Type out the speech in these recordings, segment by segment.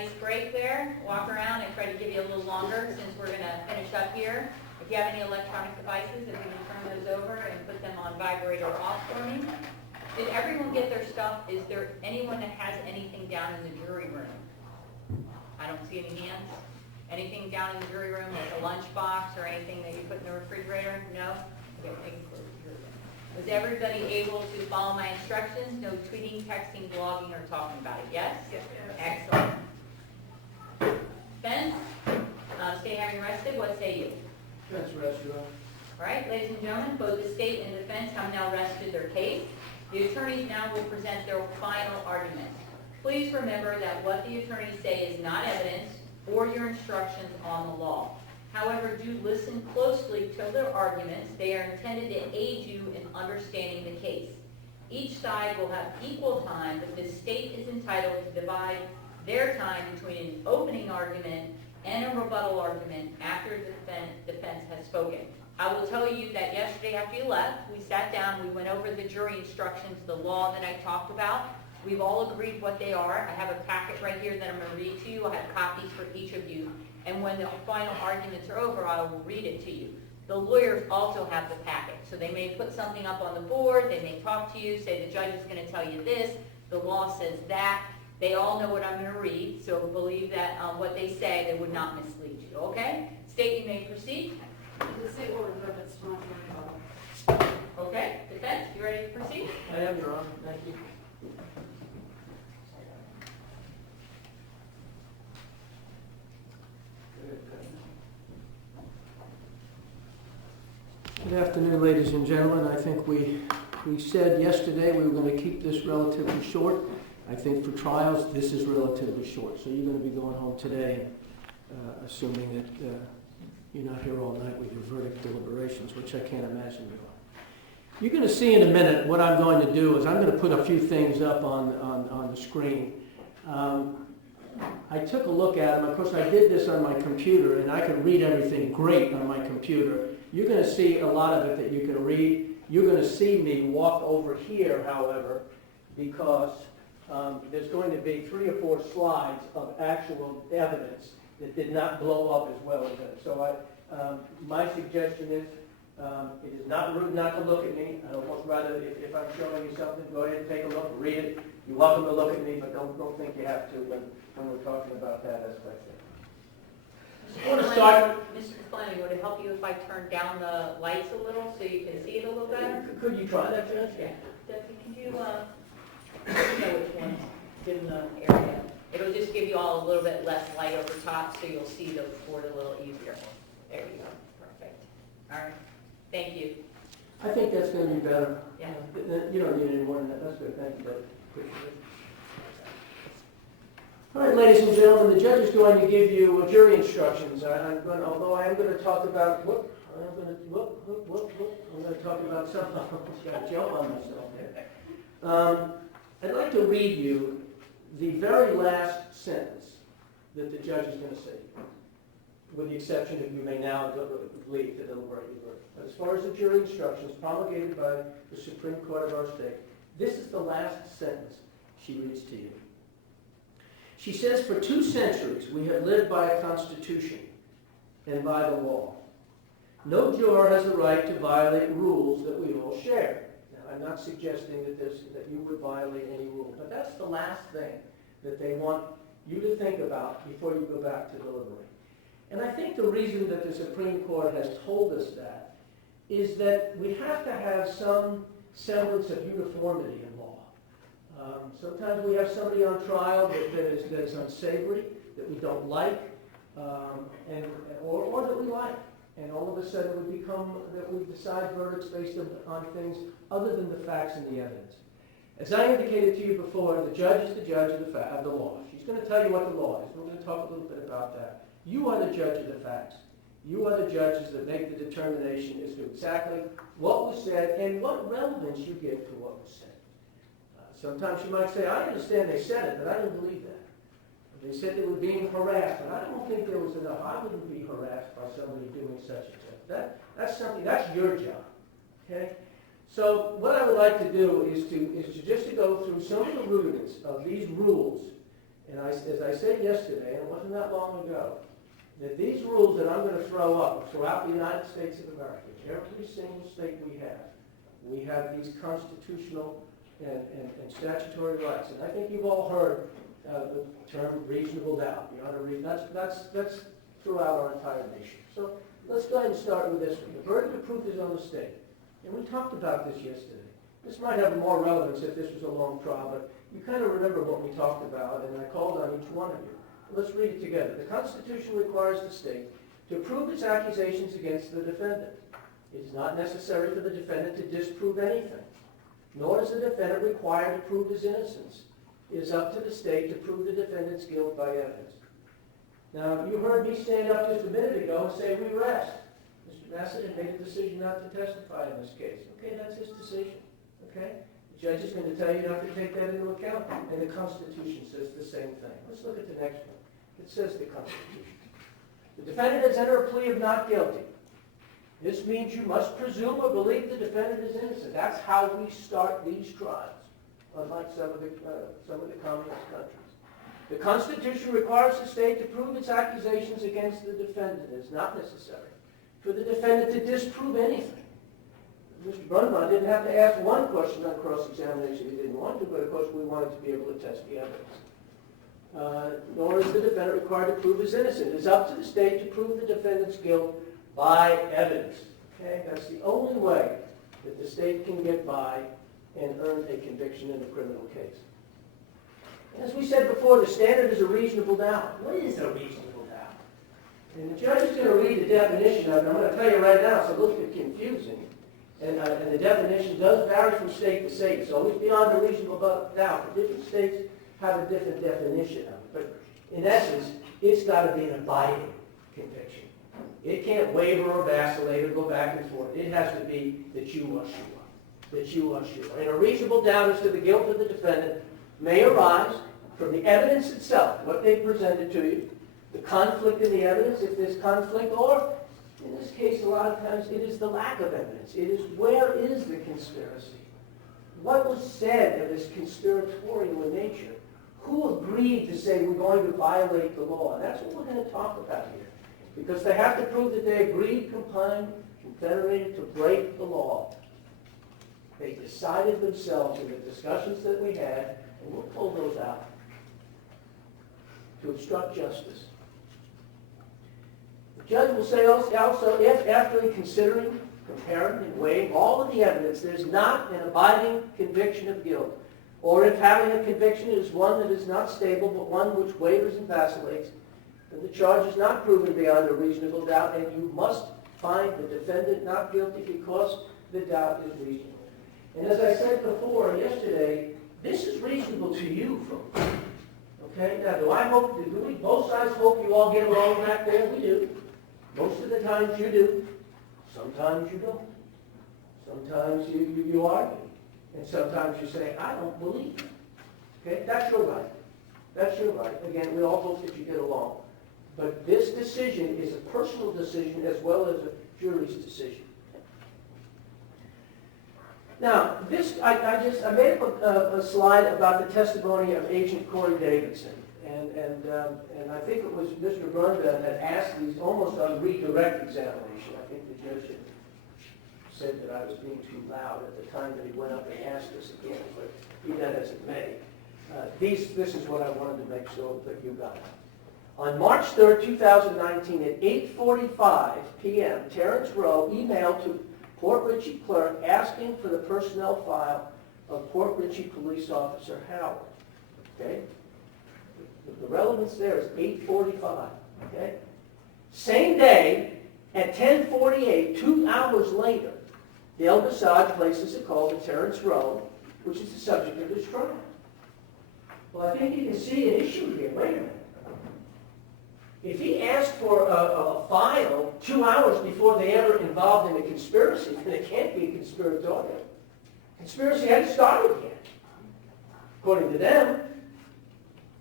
nice break there. Walk around and try to give you a little longer since we're going to finish up here. If you have any electronic devices, if you can turn those over and put them on vibrate or off for me. Did everyone get their stuff? Is there anyone that has anything down in the jury room? I don't see any hands. Anything down in the jury room, like a lunchbox or anything that you put in the refrigerator? No? Okay, we can close the jury room. Was everybody able to follow my instructions? No tweeting, texting, blogging, or talking about it? Yes? Yes. Excellent. Defense, state having rested, what say you? That's rest, Your Honor. All right, ladies and gentlemen, both the state and defense have now rested their case. The attorneys now will present their final arguments. Please remember that what the attorneys say is not evidence or your instructions on the law. However, do listen closely to their arguments. They are intended to aid you in understanding the case. Each side will have equal time, but the state is entitled to divide their time between an opening argument and a rebuttal argument after the defense has spoken. I will tell you that yesterday after you left, we sat down, we went over the jury instructions, the law that I talked about. We've all agreed what they are. I have a packet right here that I'm going to read to you. I have copies for each of you. And when the final arguments are over, I will read it to you. The lawyers also have the packet. So they may put something up on the board. They may talk to you, say the judge is going to tell you this. The law says that. They all know what I'm going to read. So believe that what they say, they would not mislead you. Okay? State, you may proceed. The state order of it's not. Okay. Defense, you ready to proceed? I am, Your Honor. Thank you. Good afternoon, ladies and gentlemen. I think we said yesterday we were going to keep this relatively short. I think for trials, this is relatively short. So you're going to be going home today, assuming that you're not here all night with your verdict deliberations, which I can't imagine you are. You're going to see in a minute what I'm going to do is I'm going to put a few things up on the screen. I took a look at them. Of course, I did this on my computer, and I can read everything great on my computer. You're going to see a lot of it that you can read. You're going to see me walk over here, however, because there's going to be 3 or 4 slides of actual evidence that did not blow up as well as that. So my suggestion is it is not rude not to look at me. I almost rather, if I'm showing you something, go ahead and take a look, read it. You're welcome to look at me, but don't think you have to when we're talking about that aspect. I want to start. Mr. Fleming, would it help you if I turn down the lights a little so you can see it a little better? Could you try that, Judge? Yeah. Debbie, can you know which one's in the area? It'll just give you all a little bit less light over top so you'll see the board a little easier. There you go. Perfect. All right. Thank you. I think that's going to be better. Yeah. You don't need any more than that. That's good. Thank you, Deb. Appreciate it. All right, ladies and gentlemen, the judge is going to give you jury instructions. Although I am going to talk about, I'm going to talk about something. I almost got to jump on myself here. I'd like to read you the very last sentence that the judge is going to say, with the exception that you may now leave to deliberate your verdict. But as far as the jury instructions promulgated by the Supreme Court of our state, this is the last sentence she reads to you. She says, for 2 centuries we have lived by a constitution and by the law. No juror has a right to violate rules that we all share. Now, I'm not suggesting that you would violate any rule, but that's the last thing that they want you to think about before you go back to deliberate. And I think the reason that the Supreme Court has told us that is that we have to have some semblance of uniformity in law. Sometimes we have somebody on trial that is unsavory, that we don't like, or that we like. And all of a sudden we decide verdicts based on things other than the facts and the evidence. As I indicated to you before, the judge is the judge of the law. She's going to tell you what the law is. We're going to talk a little bit about that. You are the judge of the facts. You are the judges that make the determination as to exactly what was said and what relevance you give to what was said. Sometimes you might say, I understand they said it, but I don't believe that. They said they were being harassed, but I don't think there was enough. I wouldn't be harassed by somebody doing such and such. That's your job. Okay? So what I would like to do is to go through some of the rudiments of these rules And as I said yesterday, and it wasn't that long ago, that these rules that I'm going to throw up throughout the United States of America, every single state we have these constitutional and statutory rights. And I think you've all heard the term reasonable doubt. You ought to read. That's throughout our entire nation. So let's go ahead and start with this one. The burden of proof is on the state. And we talked about this yesterday. This might have more relevance if this was a long trial, but you kind of remember what we talked about, and I called on each one of you. Let's read it together. The Constitution requires the state to prove its accusations against the defendant. It is not necessary for the defendant to disprove anything, nor is the defendant required to prove his innocence. It is up to the state to prove the defendant's guilt by evidence. Now, you heard me stand up just a minute ago and say we rest. Mr. Bassett had made a decision not to testify in this case. Okay, that's his decision. Okay? The judge is going to tell you not to take that into account. And the Constitution says the same thing. Let's look at the next one. It says the Constitution. The defendant has entered a plea of not guilty. This means you must presume or believe the defendant is innocent. That's how we start these trials, unlike some of the communist countries. The Constitution requires the state to prove its accusations against the defendant. It is not necessary for the defendant to disprove anything. Mr. Brunman didn't have to ask one question on cross-examination he didn't want to, but of course we wanted to be able to test the evidence. Nor is the defendant required to prove his innocence. It is up to the state to prove the defendant's guilt by evidence. Okay? That's the only way that the state can get by and earn a conviction in a criminal case. As we said before, the standard is a reasonable doubt. What is a reasonable doubt? And the judge is going to read the definition of it. I'm going to tell you right now, it's a little bit confusing. And the definition does vary from state to state. It's always beyond a reasonable doubt. Different states have a different definition of it. But in essence, it's got to be an abiding conviction. It can't waver or vacillate or go back and forth. It has to be that you are sure. That you are sure. And a reasonable doubt as to the guilt of the defendant may arise from the evidence itself, what they presented to you, the conflict in the evidence, if there's conflict, or in this case, a lot of times, it is the lack of evidence. It is where is the conspiracy? What was said that is conspiratorial in nature? Who agreed to say we're going to violate the law? And that's what we're going to talk about here. Because they have to prove that they agreed, combined, confederated to break the law. They decided themselves in the discussions that we had, and we'll pull those out, to obstruct justice. The judge will say also, if after considering, comparing, and weighing all of the evidence, there's not an abiding conviction of guilt, or if having a conviction is one that is not stable, but one which wavers and vacillates, then the charge is not proven beyond a reasonable doubt, and you must find the defendant not guilty because the doubt is reasonable. And as I said before, yesterday, this is reasonable to you, folks. Okay? Now, do we both sides hope you all get along back there? We do. Most of the times you do. Sometimes you don't. Sometimes you argue. And sometimes you say, I don't believe it. Okay? That's your right. That's your right. Again, we all hope that you get along. But this decision is a personal decision as well as a jury's decision. Now, I made up a slide about the testimony of Agent Corey Davidson. And I think it was Mr. Brunda that asked these almost on redirect examination. I think the judge had said that I was being too loud at the time that he went up and asked us again, but be that as it may. This is what I wanted to make sure that you got. On March 3rd, 2019, at 8:45 p.m., Terrence Rowe emailed to Port Richey clerk asking for the personnel file of Port Richey police officer Howard. Okay? The relevance there is 8:45. Okay? Same day, at 10:48, 2 hours later, Dale Basad places a call to Terrence Rowe, which is the subject of this trial. Well, I think you can see an issue here. Wait a minute. If he asked for a file 2 hours before they ever involved in a conspiracy, then it can't be conspiratorial. Conspiracy hadn't started yet. According to them,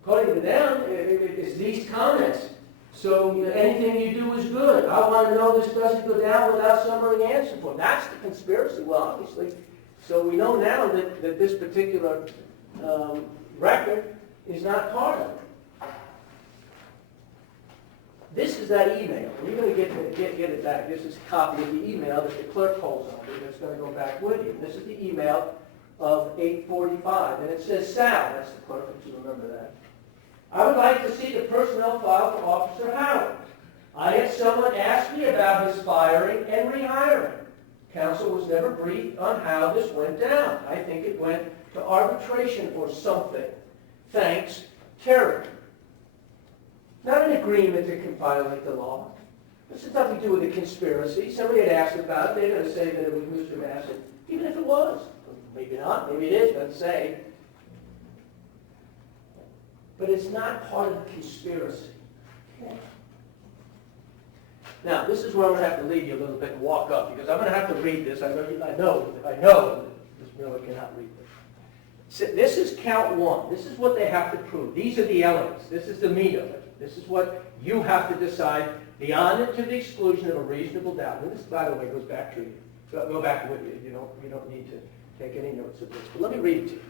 it's these comments. So anything you do is good. I want to know this doesn't go down without summary answer for. That's the conspiracy. Well, obviously. So we know now that this particular record is not part of it. that email. And you're going to get it back. This is a copy of the email that the clerk holds on me. That's going to go back with you. This is the email of 8:45. And it says, Sal, that's the clerk, if you remember that. I would like to see the personnel file for Officer Howard. I had someone ask me about his firing and rehiring. Counsel was never briefed on how this went down. I think it went to arbitration or something. Thanks, Terry. Not an agreement that can violate the law. This has nothing to do with a conspiracy. Somebody had asked about it. They're going to say that it was Mr. Massett, even if it was. Maybe not. Maybe it is. Doesn't say. But it's not part of the conspiracy. Okay. Now, this is where I'm going to have to leave you a little bit and walk up, because I'm going to have to read this. I know that Ms. Miller cannot read this. So this is count one. This is what they have to prove. These are the elements. This is the meat of it. This is what you have to decide beyond and to the exclusion of a reasonable doubt. And this, by the way, goes back to you. Go back with you. You don't need to take any notes of this. But let me read it to you.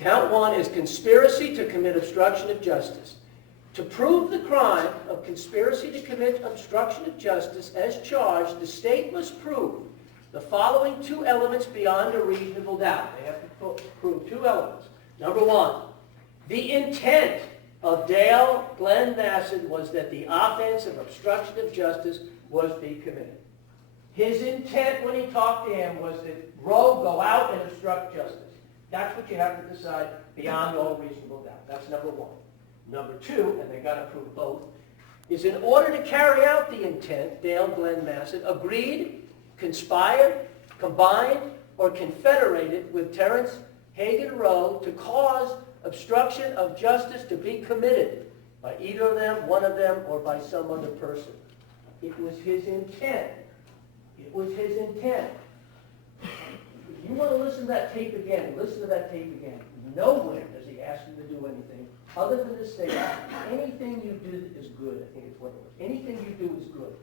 Count one is conspiracy to commit obstruction of justice. To prove the crime of conspiracy to commit obstruction of justice as charged, the state must prove the following two elements beyond a reasonable doubt. They have to prove two elements. Number one, the intent of Dale Glenn Massett was that the offense of obstruction of justice was be committed. His intent when he talked to him was that Roe go out and obstruct justice. That's what you have to decide beyond all reasonable doubt. That's number one. Number two, and they got to prove both, is in order to carry out the intent, Dale Glenn Massett agreed, conspired, combined, or confederated with Terrence Hagen Rowe to cause obstruction of justice to be committed by either of them, one of them, or by some other person. It was his intent. It was his intent. If you want to listen to that tape again, listen to that tape again. Nowhere does he ask you to do anything other than to say, anything you do is good. I think it's what it was. Anything you do is good.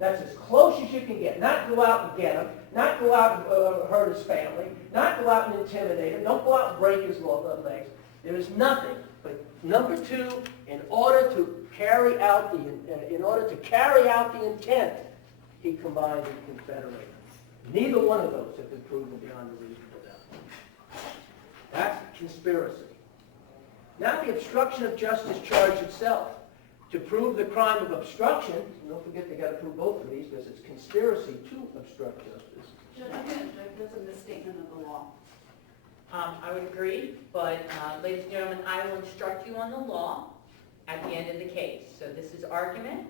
That's as close as you can get. Not go out and get him. Not go out and hurt his family. Not go out and intimidate him. Don't go out and break his legs. There is nothing. But number two, in order to carry out the intent, he combined and confederated. Neither one of those have been proven beyond a reasonable doubt. That's conspiracy. Now the obstruction of justice charge itself. To prove the crime of obstruction, don't forget they got to prove both of these because it's conspiracy to obstruct justice. Judge, I'm going to object. That's a misstatement of the law. I would agree, but ladies and gentlemen, I will instruct you on the law at the end of the case. So this is argument,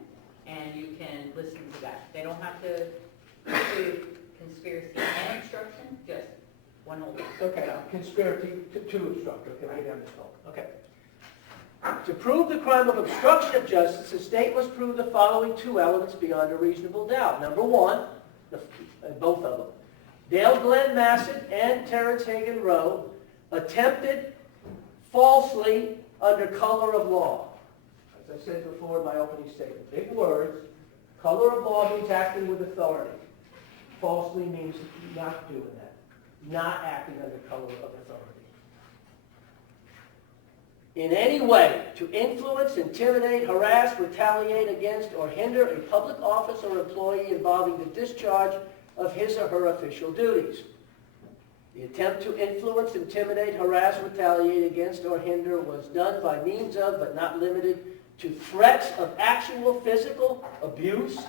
and you can listen to that. They don't have to prove conspiracy and obstruction, just one whole thing. Okay, conspiracy to obstruct. Okay, maybe I'm just wrong. Okay. To prove the crime of obstruction of justice, the state must prove the following two elements beyond a reasonable doubt. Number one, both of them. Dale Glenn Massett and Terrence Hagen Rowe attempted falsely under color of law. As I said before in my opening statement, big words. Color of law means acting with authority. Falsely means not doing that. Not acting under color of authority. In any way to influence, intimidate, harass, retaliate against, or hinder a public office or employee involving the discharge of his or her official duties. The attempt to influence, intimidate, harass, retaliate against, or hinder was done by means of, but not limited to, threats of actual physical abuse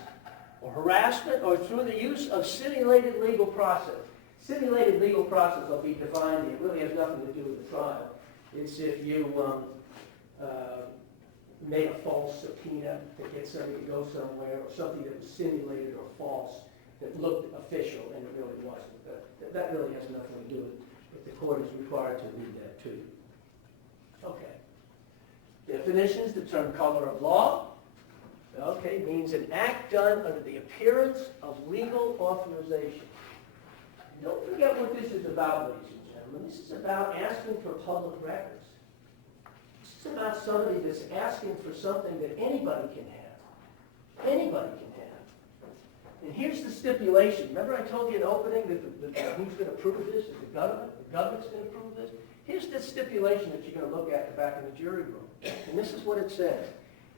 or harassment, or through the use of simulated legal process. Simulated legal process will be defined. It really has nothing to do with the trial. It's if you made a false subpoena to get somebody to go somewhere, or something that was simulated or false that looked official and it really wasn't. That really has nothing to do with it, but the court is required to read that to you. Okay. Definitions, the term color of law, okay, means an act done under the appearance of legal authorization. Don't forget what this is about, ladies and gentlemen. This is about asking for public records. This is about somebody that's asking for something that anybody can have. Anybody can have. And here's the stipulation. Remember I told you in opening that who's going to prove this is the government? The government's going to prove this? Here's the stipulation that you're going to look at in the back of the jury room. And this is what it says.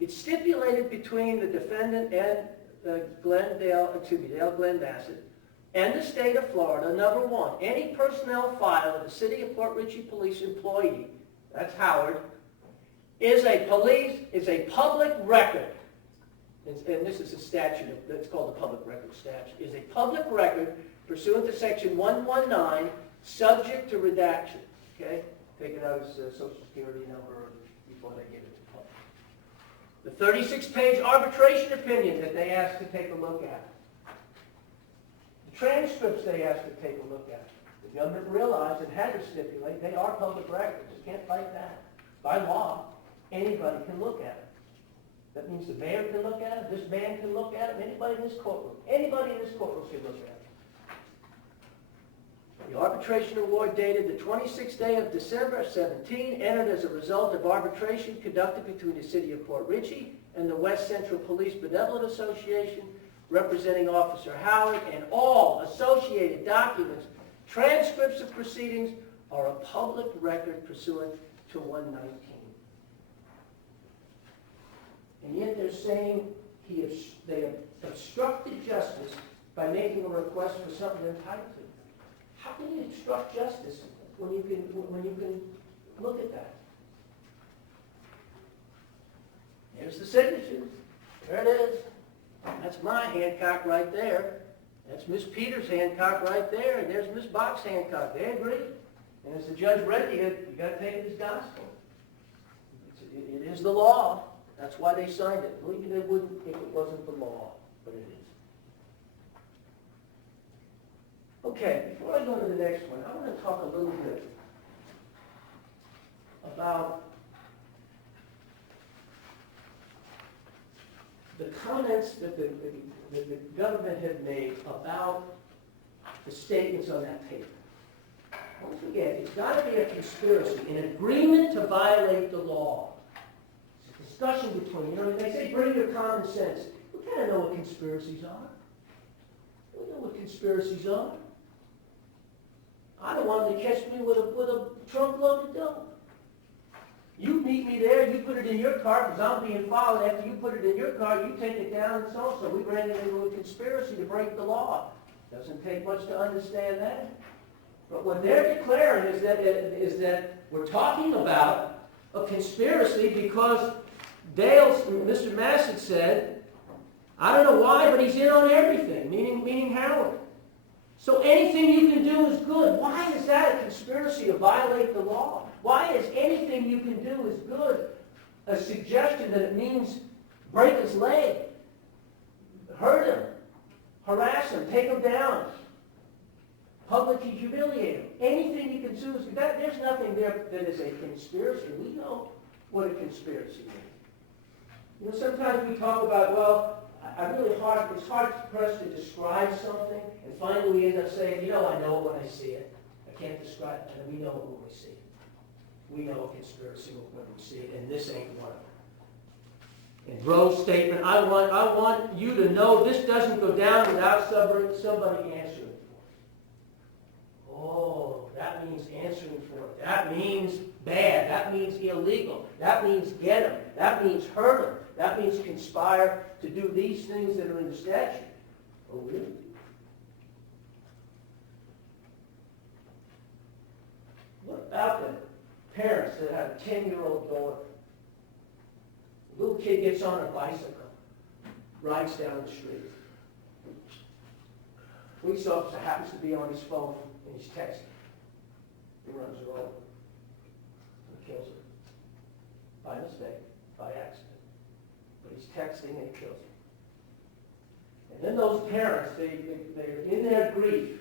It's stipulated between the defendant and Dale Glenn Bassett and the state of Florida, number one, any personnel file of the City of Port Richey police employee, that's Howard, is a public record. And this is a statute that's called the public record statute, is a public record pursuant to section 119, subject to redaction. Okay? Take it out as a social security number before they give it to public. The 36-page arbitration opinion that they asked to take a look at. The transcripts they asked to take a look at. The government realized and had to stipulate they are public records. You can't fight that. By law, anybody can look at it. That means the mayor can look at it, this man can look at it, anybody in this courtroom. Anybody in this courtroom can look at it. The arbitration award dated the 26th day of December 17, entered as a result of arbitration conducted between the City of Port Richey and the West Central Police Benevolent Association, representing Officer Howard, and all associated documents, transcripts of proceedings are a public record pursuant to 119. And yet they're saying they obstructed justice by making a request for something they're entitled to. How can you obstruct justice when you can look at that? There's the signature. There it is. That's my Hancock right there. That's Miss Peters' Hancock right there. And there's Miss Bach's Hancock. They agree. And as the judge read you got to take it as gospel. It is the law. That's why they signed it. Believe me, they wouldn't if it wasn't the law, but it is. Okay, before I go to the next one, I want to talk a little bit about the comments that the government had made about the statements on that paper. Don't forget, it's got to be a conspiracy, an agreement to violate the law. Discussion between, they say bring your common sense. We kind of know what conspiracies are. We know what conspiracies are. I don't want them to catch me with a trunk load of dope. You meet me there, you put it in your car because I'm being followed. After you put it in your car, you take it down and so we ran into a conspiracy to break the law. Doesn't take much to understand that. But what they're declaring is that we're talking about a conspiracy because Mr. Massett said, I don't know why, but he's in on everything, meaning Howard. So anything you can do is good. Why is that a conspiracy to violate the law? Why is anything you can do is good a suggestion that it means break his leg, hurt him, harass him, take him down, publicly humiliate him? Anything you can do is good. There's nothing there that is a conspiracy. We know what a conspiracy is. Sometimes we talk about, well, it's hard for us to describe something, and finally we end up saying, I know it when I see it. I can't describe it, and we know it when we see it. We know a conspiracy when we see it, and this ain't one of them. In Rowe's statement, I want you to know this doesn't go down without somebody answering for it. Oh, that means answering for it. That means bad. That means illegal. That means get him. That means hurt him. That means conspire to do these things that are in the statute. Oh, really? What about the parents that have a 10-year-old daughter? The little kid gets on a bicycle, rides down the street. Police officer happens to be on his phone and he's texting. He runs her over and kills her. By mistake, by accident. But he's texting and he kills her. And then those parents, they're in their grief.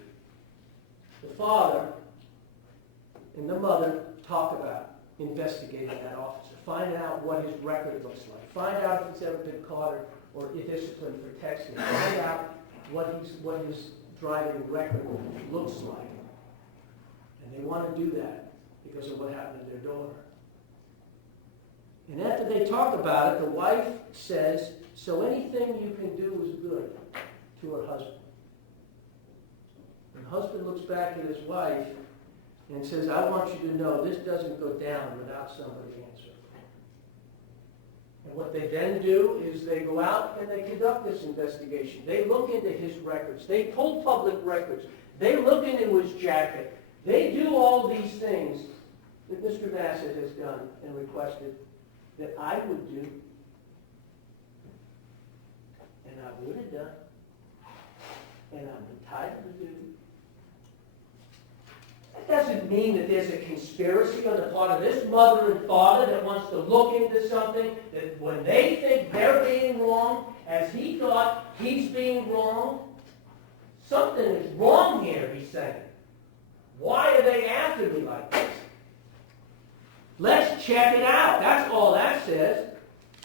The father and the mother talk about investigating that officer, finding out what his record looks like, find out if it's ever been caught or disciplined for texting, find out what his driving record looks like. And they want to do that because of what happened to their daughter. And after they talk about it, the wife says, so anything you can do is good, to her husband. And the husband looks back at his wife and says, I want you to know this doesn't go down without somebody answering. And what they then do is they go out and they conduct this investigation. They look into his records. They pull public records. They look into his jacket. They do all these things that Mr. Bassett has done and requested that I would do, and I would have done, and I'm entitled to do. That doesn't mean that there's a conspiracy on the part of this mother and father that wants to look into something, that when they think they're being wrong, as he thought he's being wrong, something is wrong here, he's saying. Why are they after me like this? Let's check it out. That's all that says.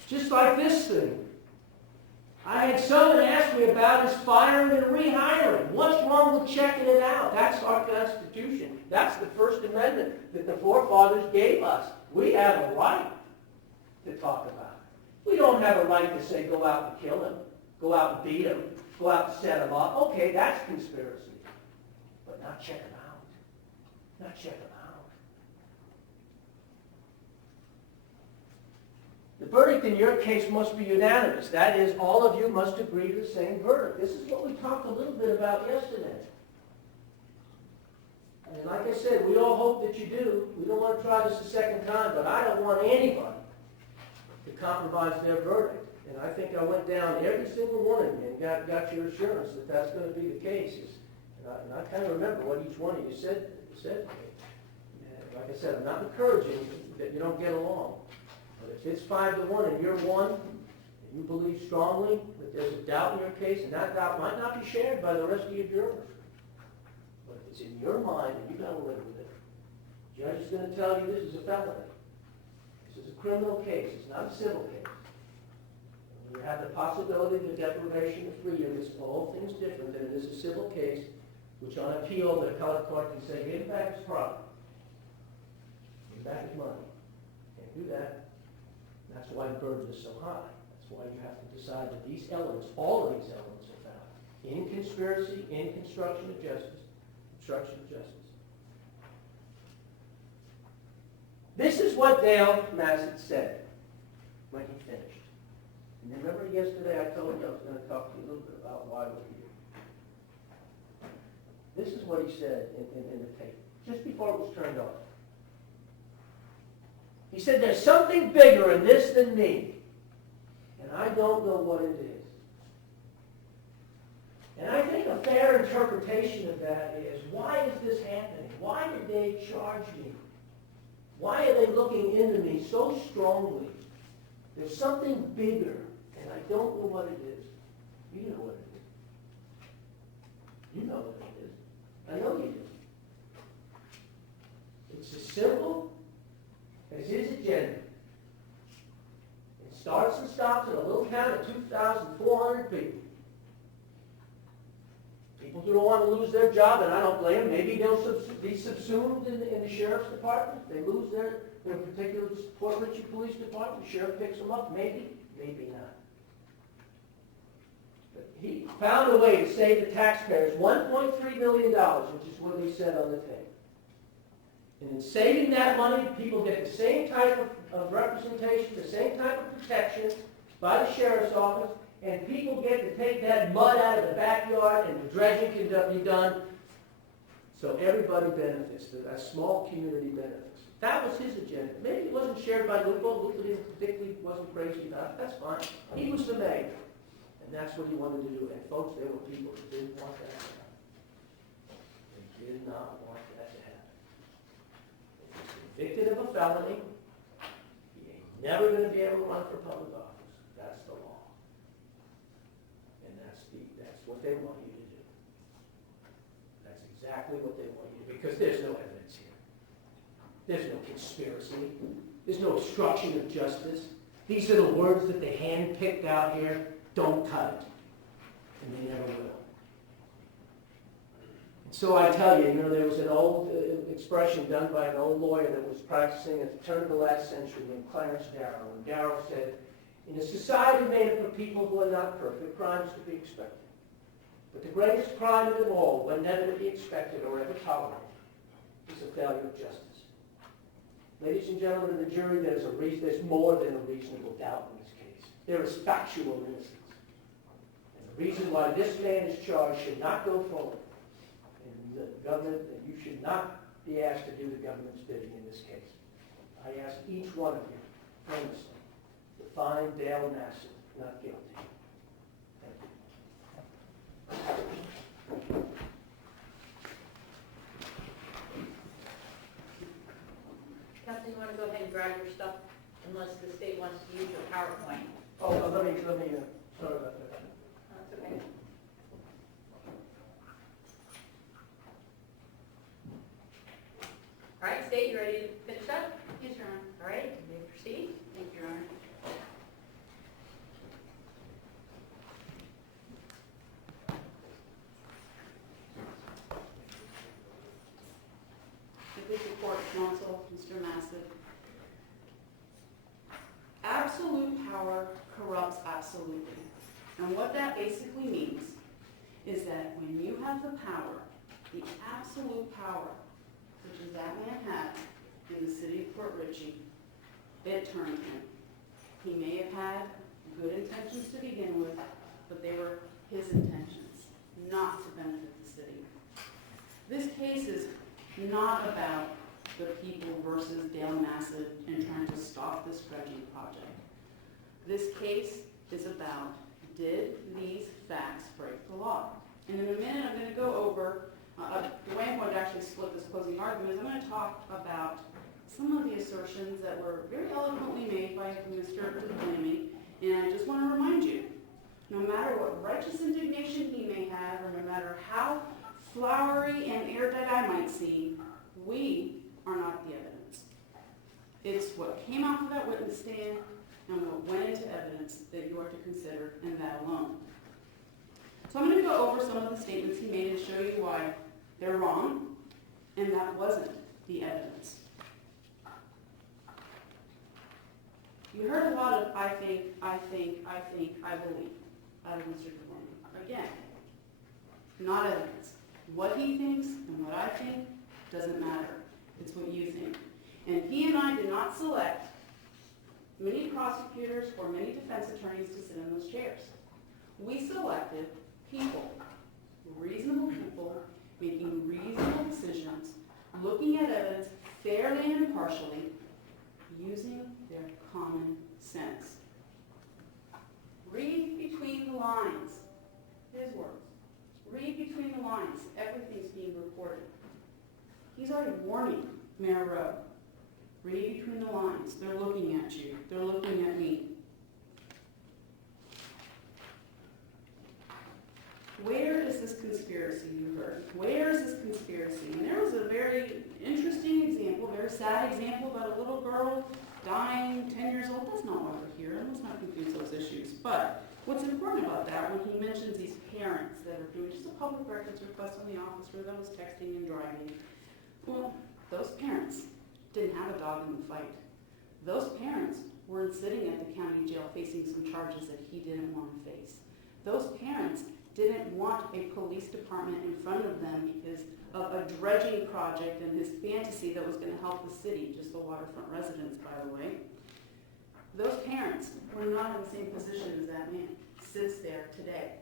Just like this thing. I had someone ask me about his firing and rehiring. What's wrong with checking it out? That's our Constitution. That's the First Amendment that the forefathers gave us. We have a right to talk about it. We don't have a right to say go out and kill him, go out and beat him, go out and set him up. Okay, that's conspiracy. But not check him out. Not check him out. The verdict in your case must be unanimous. That is, all of you must agree to the same verdict. This is what we talked a little bit about yesterday. And like I said, we all hope that you do. We don't want to try this a second time, but I don't want anybody to compromise their verdict. And I think I went down every single one of you and got your assurance that that's going to be the case. And I kind of remember what each one of you said to me. And like I said, I'm not encouraging that you don't get along. But if it's 5-1 and you're 1, and you believe strongly that there's a doubt in your case, and that doubt might not be shared by the rest of your jurors, but if it's in your mind and you've got to live with it, the judge is going to tell you this is a felony. This is a criminal case. It's not a civil case. And you have the possibility of a deprivation of freedom. It's all things different than it is a civil case, which on appeal the appellate court can say, give back his property. Give back his money. Can't do that. That's why the burden is so high. That's why you have to decide that these elements, all of these elements are found in conspiracy, in construction of justice, obstruction of justice. This is what Dale Massett said when he finished. And remember yesterday I told you I was going to talk to you a little bit about why we're here. This is what he said in the tape, just before it was turned off. He said, there's something bigger in this than me, and I don't know what it is. And I think a fair interpretation of that is, why is this happening? Why did they charge me? Why are they looking into me so strongly? There's something bigger, and I don't know what it is. You know what it is. You know what it is. I know you do. It's as simple as his agenda. It starts and stops in a little town of 2,400 people. People who don't want to lose their job, and I don't blame them. Maybe they'll be subsumed in the sheriff's department. They lose their particular Port Richey Police Department. The sheriff picks them up. Maybe, maybe not. But he found a way to save the taxpayers $1.3 million, which is what he said on the tape. And in saving that money, people get the same type of representation, the same type of protection by the sheriff's office, and people get to take that mud out of the backyard and the dredging can be done. So everybody benefits. A small community benefits. That was his agenda. Maybe it wasn't shared by Lupo. Lupo particularly wasn't crazy about it. That's fine. He was the mayor. And that's what he wanted to do. And folks, there were people who didn't want that to happen. They did not want that to happen. Convicted of a felony, he ain't never going to be able to run for public office. That's the law. And that's what they want you to do. That's exactly what they want you to do, because there's no evidence here. There's no conspiracy. There's no obstruction of justice. These are the words that they hand-picked out here. Don't cut it. And they never will. So I tell you, there was an old expression done by an old lawyer that was practicing at the turn of the last century named Clarence Darrow. And Darrow said, in a society made up of people who are not perfect, crime is to be expected. But the greatest crime of them all, when never to be expected or ever tolerated, is a failure of justice. Ladies and gentlemen of the jury, there's more than a reasonable doubt in this case. There is factual innocence. And the reason why this man is charged should not go forward. And the government, and you should not be asked to do the government's bidding in this case. I ask each one of you, earnestly, to find Dale Nassif not guilty. Thank you. Captain, you want to go ahead and grab your stuff unless the state wants to use your PowerPoint? Oh, let me, sorry about that. That's okay. All right, state, you ready to finish up? Yes, Your Honor. All right, you may proceed. Thank you, Your Honor. The District Court Counsel, Mr. Nassif. Absolute power corrupts absolutely. And what that basically means is that when you have the power, the absolute power, which is that man had in the city of Fort Richey, it turned him. He may have had good intentions to begin with, but they were his intentions, not to benefit the city. This case is not about the people versus Dale Nassif and trying to stop this dredging project. This case is about, did these facts break the law? And in a minute, I'm going to go over, the way I'm going to actually split this closing argument is I'm going to talk about some of the assertions that were very eloquently made by Mr. Defendant, and I just want to remind you, no matter what righteous indignation he may have, or no matter how flowery and erudite I might seem, we are not the evidence. It's what came out of that witness stand and what went into evidence that you are to consider, and that alone. So I'm going to go over some of the statements he made and show you why they're wrong, and that wasn't the evidence. You heard a lot of I think, I believe out of Mr. Defendant. Again, not evidence. What he thinks and what I think doesn't matter. It's what you think. And he and I did not select many prosecutors or many defense attorneys to sit in those chairs. We selected people, reasonable people, making reasonable decisions, looking at evidence fairly and impartially, using their common sense. Read between the lines. His words. Read between the lines. Everything's being reported. He's already warning Mayor Rowe. Read between the lines. They're looking at you. They're looking at me. Where is this conspiracy you heard? Where is this conspiracy? And there was a very interesting example, very sad example about a little girl dying, 10 years old. That's not why we're here. Let's not confuse those issues. But what's important about that, when he mentions these parents that are doing just a public records request on the officer that was texting and driving, well, those parents didn't have a dog in the fight. Those parents weren't sitting at the county jail facing some charges that he didn't want to face. Those parents didn't want a police department in front of them because of a dredging project and his fantasy that was going to help the city, just the waterfront residents, by the way. Those parents were not in the same position as that man sits there today.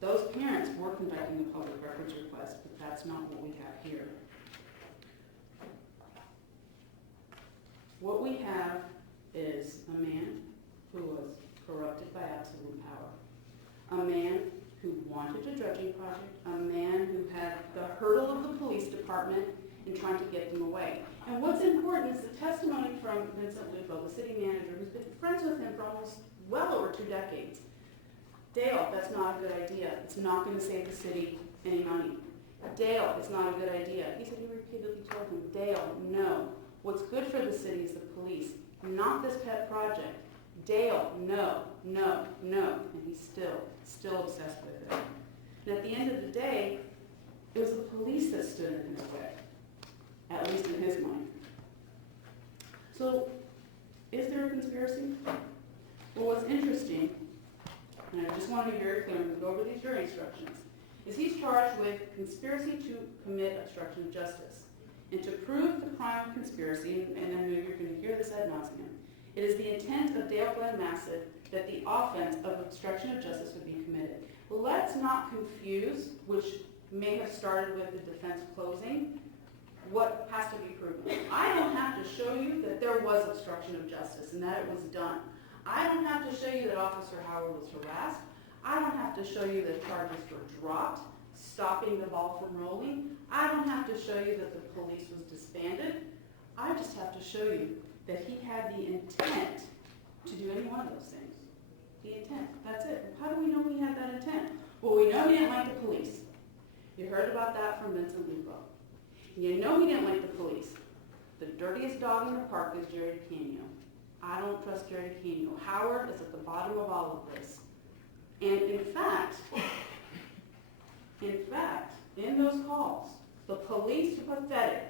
Those parents were conducting a public records request, but that's not what we have here. What we have is a man who was corrupted by absolute power. A man who wanted a dredging project. A man who had the hurdle of the police department in trying to get them away. And what's important is the testimony from Vincent Lupo, the city manager, who's been friends with him for almost well over 2 decades. Dale, that's not a good idea. It's not going to save the city any money. Dale, it's not a good idea. He said he repeatedly told him, Dale, no. What's good for the city is the police, not this pet project. Dale, no, no, no. And he's still obsessed with it. And at the end of the day, it was the police that stood in his way, at least in his mind. So, is there a conspiracy? Well, what's interesting, and I just want to be very clear, I'm going to go over these jury instructions, is he's charged with conspiracy to commit obstruction of justice. and to prove the crime of conspiracy, and I know you're going to hear this ad nauseum, it is the intent of Dale Glenn Massett that the offense of obstruction of justice would be committed. Let's not confuse, which may have started with the defense closing, what has to be proven. I don't have to show you that there was obstruction of justice and that it was done. I don't have to show you that Officer Howard was harassed. I don't have to show you that charges were dropped, stopping the ball from rolling. I don't have to show you that the police was disbanded. I just have to show you that he had the intent to do any one of those things. The intent, that's it. How do we know he had that intent? Well, we know he didn't like the police. You heard about that from Vincent Lugo. You know he didn't like the police. The dirtiest dog in the park is Jerry Canio. I don't trust Jerry Canio. Howard is at the bottom of all of this. And in fact, in those calls, the police are pathetic.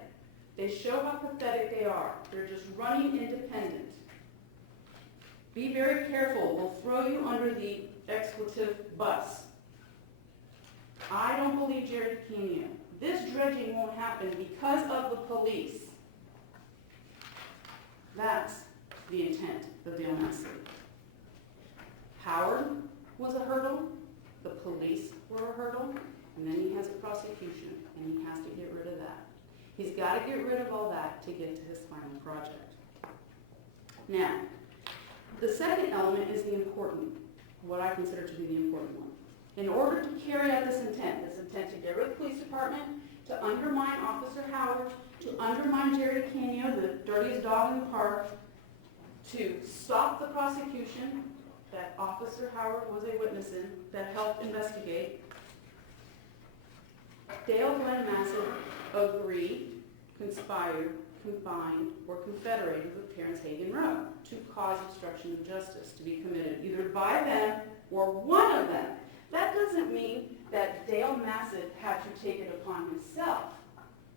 They show how pathetic they are. They're just running independent. Be very careful. We'll throw you under the expletive bus. I don't believe Jerry Canio. This dredging won't happen because of the police. That's the intent of the Massett. Howard was a hurdle, the police were a hurdle, and then he has a prosecution, and he has to get rid of that. He's got to get rid of all that to get to his final project. Now, the second element is the important, what I consider to be the important one. In order to carry out this intent to get rid of the police department, to undermine Officer Howard, to undermine Jerry Canio, the dirtiest dog in the park, to stop the prosecution that Officer Howard was a witness in, that helped investigate, Dale Glenn Massett agreed, conspired, combined, or confederated with Terrence Hagen Rowe to cause obstruction of justice to be committed either by them or one of them. That doesn't mean that Dale Massett had to take it upon himself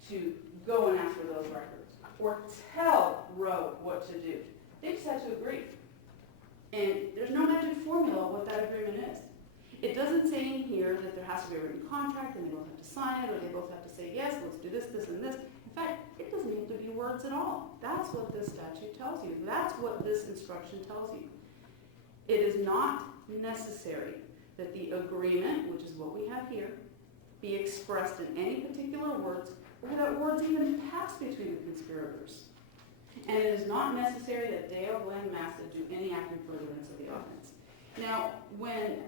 to go and ask for those records or tell Rowe what to do. They just had to agree. And there's no magic formula what that agreement is. It doesn't say in here that there has to be a written contract and they both have to sign it or they both have to say, yes, let's do this, this, and this. In fact, it doesn't have to be words at all. That's what this statute tells you. That's what this instruction tells you. It is not necessary that the agreement, which is what we have here, be expressed in any particular words or that words even pass between the conspirators. And it is not necessary that Dale Glenn Massett do any act in furtherance of the offense. Now, when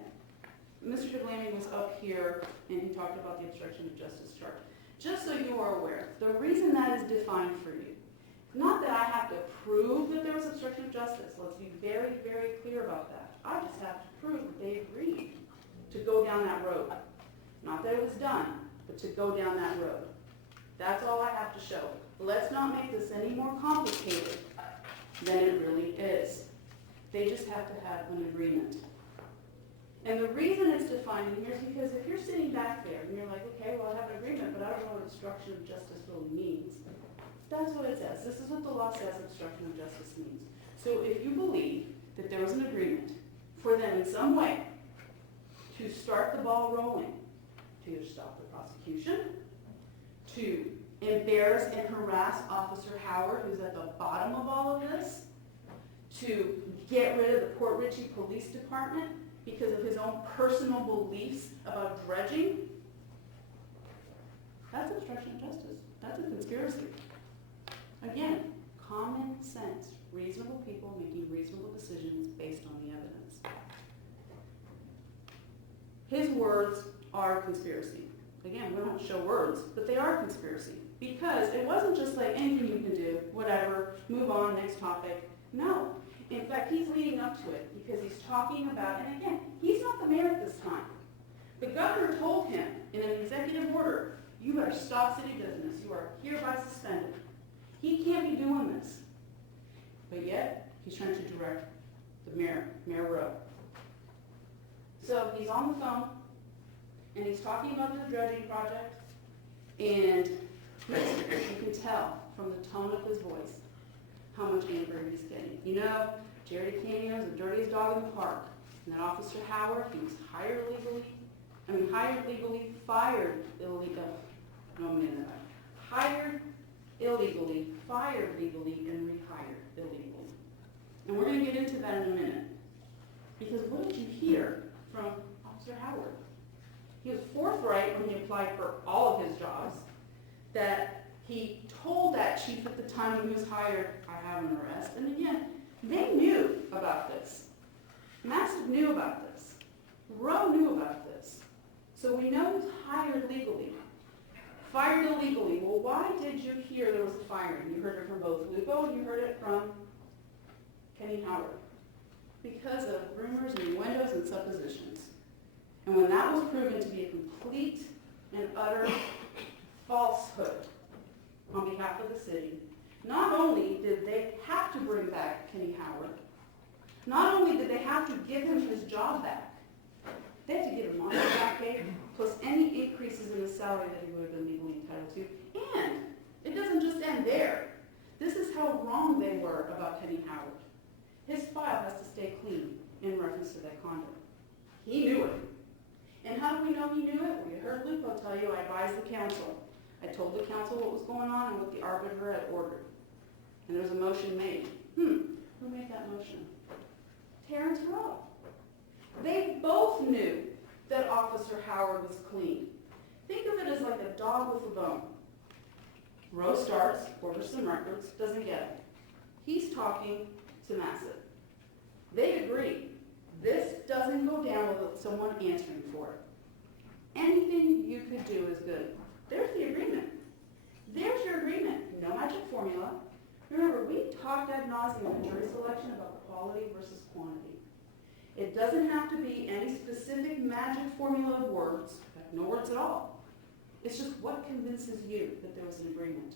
Mr. DeBlaming was up here and he talked about the obstruction of justice charge, just so you are aware, the reason that is defined for you, not that I have to prove that there was obstruction of justice. Let's be very, very clear about that. I just have to prove that they agreed to go down that road. Not that it was done, but to go down that road. That's all I have to show. Let's not make this any more complicated than it really is. They just have to have an agreement. And the reason it's defined in here is because if you're sitting back there and you're like, okay, well, I have an agreement, but I don't know what obstruction of justice really means. That's what it says. This is what the law says obstruction of justice means. So if you believe that there was an agreement for them in some way to start the ball rolling, to either stop the prosecution, to embarrass and harass Officer Howard, who's at the bottom of all of this, to get rid of the Port Richey Police Department because of his own personal beliefs about dredging, that's obstruction of justice. That's a conspiracy. Again, common sense, reasonable people making reasonable decisions based on the evidence. His words are conspiracy. Again, we don't show words, but they are conspiracy. Because it wasn't just like anything you can do, whatever, move on, next topic. No. In fact, he's leading up to it because he's talking about, and again, he's not the mayor at this time. The governor told him in an executive order, you better stop city business. You are hereby suspended. He can't be doing this. But yet, he's trying to direct the mayor, Mayor Rowe. So he's on the phone, and he's talking about the dredging project, and you can tell from the tone of his voice how much anger he's getting. You know, Jerry Canio is the dirtiest dog in the park. And that Officer Howard, he was hired legally, fired illegally. No, man, hired illegally, fired legally, and rehired illegally. And we're going to get into that in a minute. Because what did you hear from Officer Howard? He was forthright when he applied for all of his jobs, that he told that chief at the time when he was hired, I have an arrest. And again, they knew about this. Massive knew about this. Rowe knew about this. So we know he was hired legally. Fired illegally. Well, why did you hear there was a firing? You heard it from both Lupo and you heard it from Kenny Howard. Because of rumors and innuendos and suppositions. And when that was proven to be a complete and utter falsehood on behalf of the city, not only did they have to bring back Kenny Howard, not only did they have to give him his job back, they had to give him money back pay, plus any increases in the salary that he would have been legally entitled to. And it doesn't just end there. This is how wrong they were about Kenny Howard. His file has to stay clean in reference to that conduct. He knew it. And how do we know he knew it? We heard Lupo tell you, I advised the council. I told the council what was going on and what the arbiter had ordered. And there was a motion made. Who made that motion? Terrence Rowe. They both knew that Officer Howard was clean. Think of it as like a dog with a bone. Rowe starts, orders some records, doesn't get it. He's talking to Massett. They agree. This doesn't go down without someone answering for it. Anything you could do is good. There's the agreement. There's your agreement. No magic formula. Remember, we talked ad nauseum in jury selection about quality versus quantity. It doesn't have to be any specific magic formula of words, no words at all. It's just what convinces you that there was an agreement.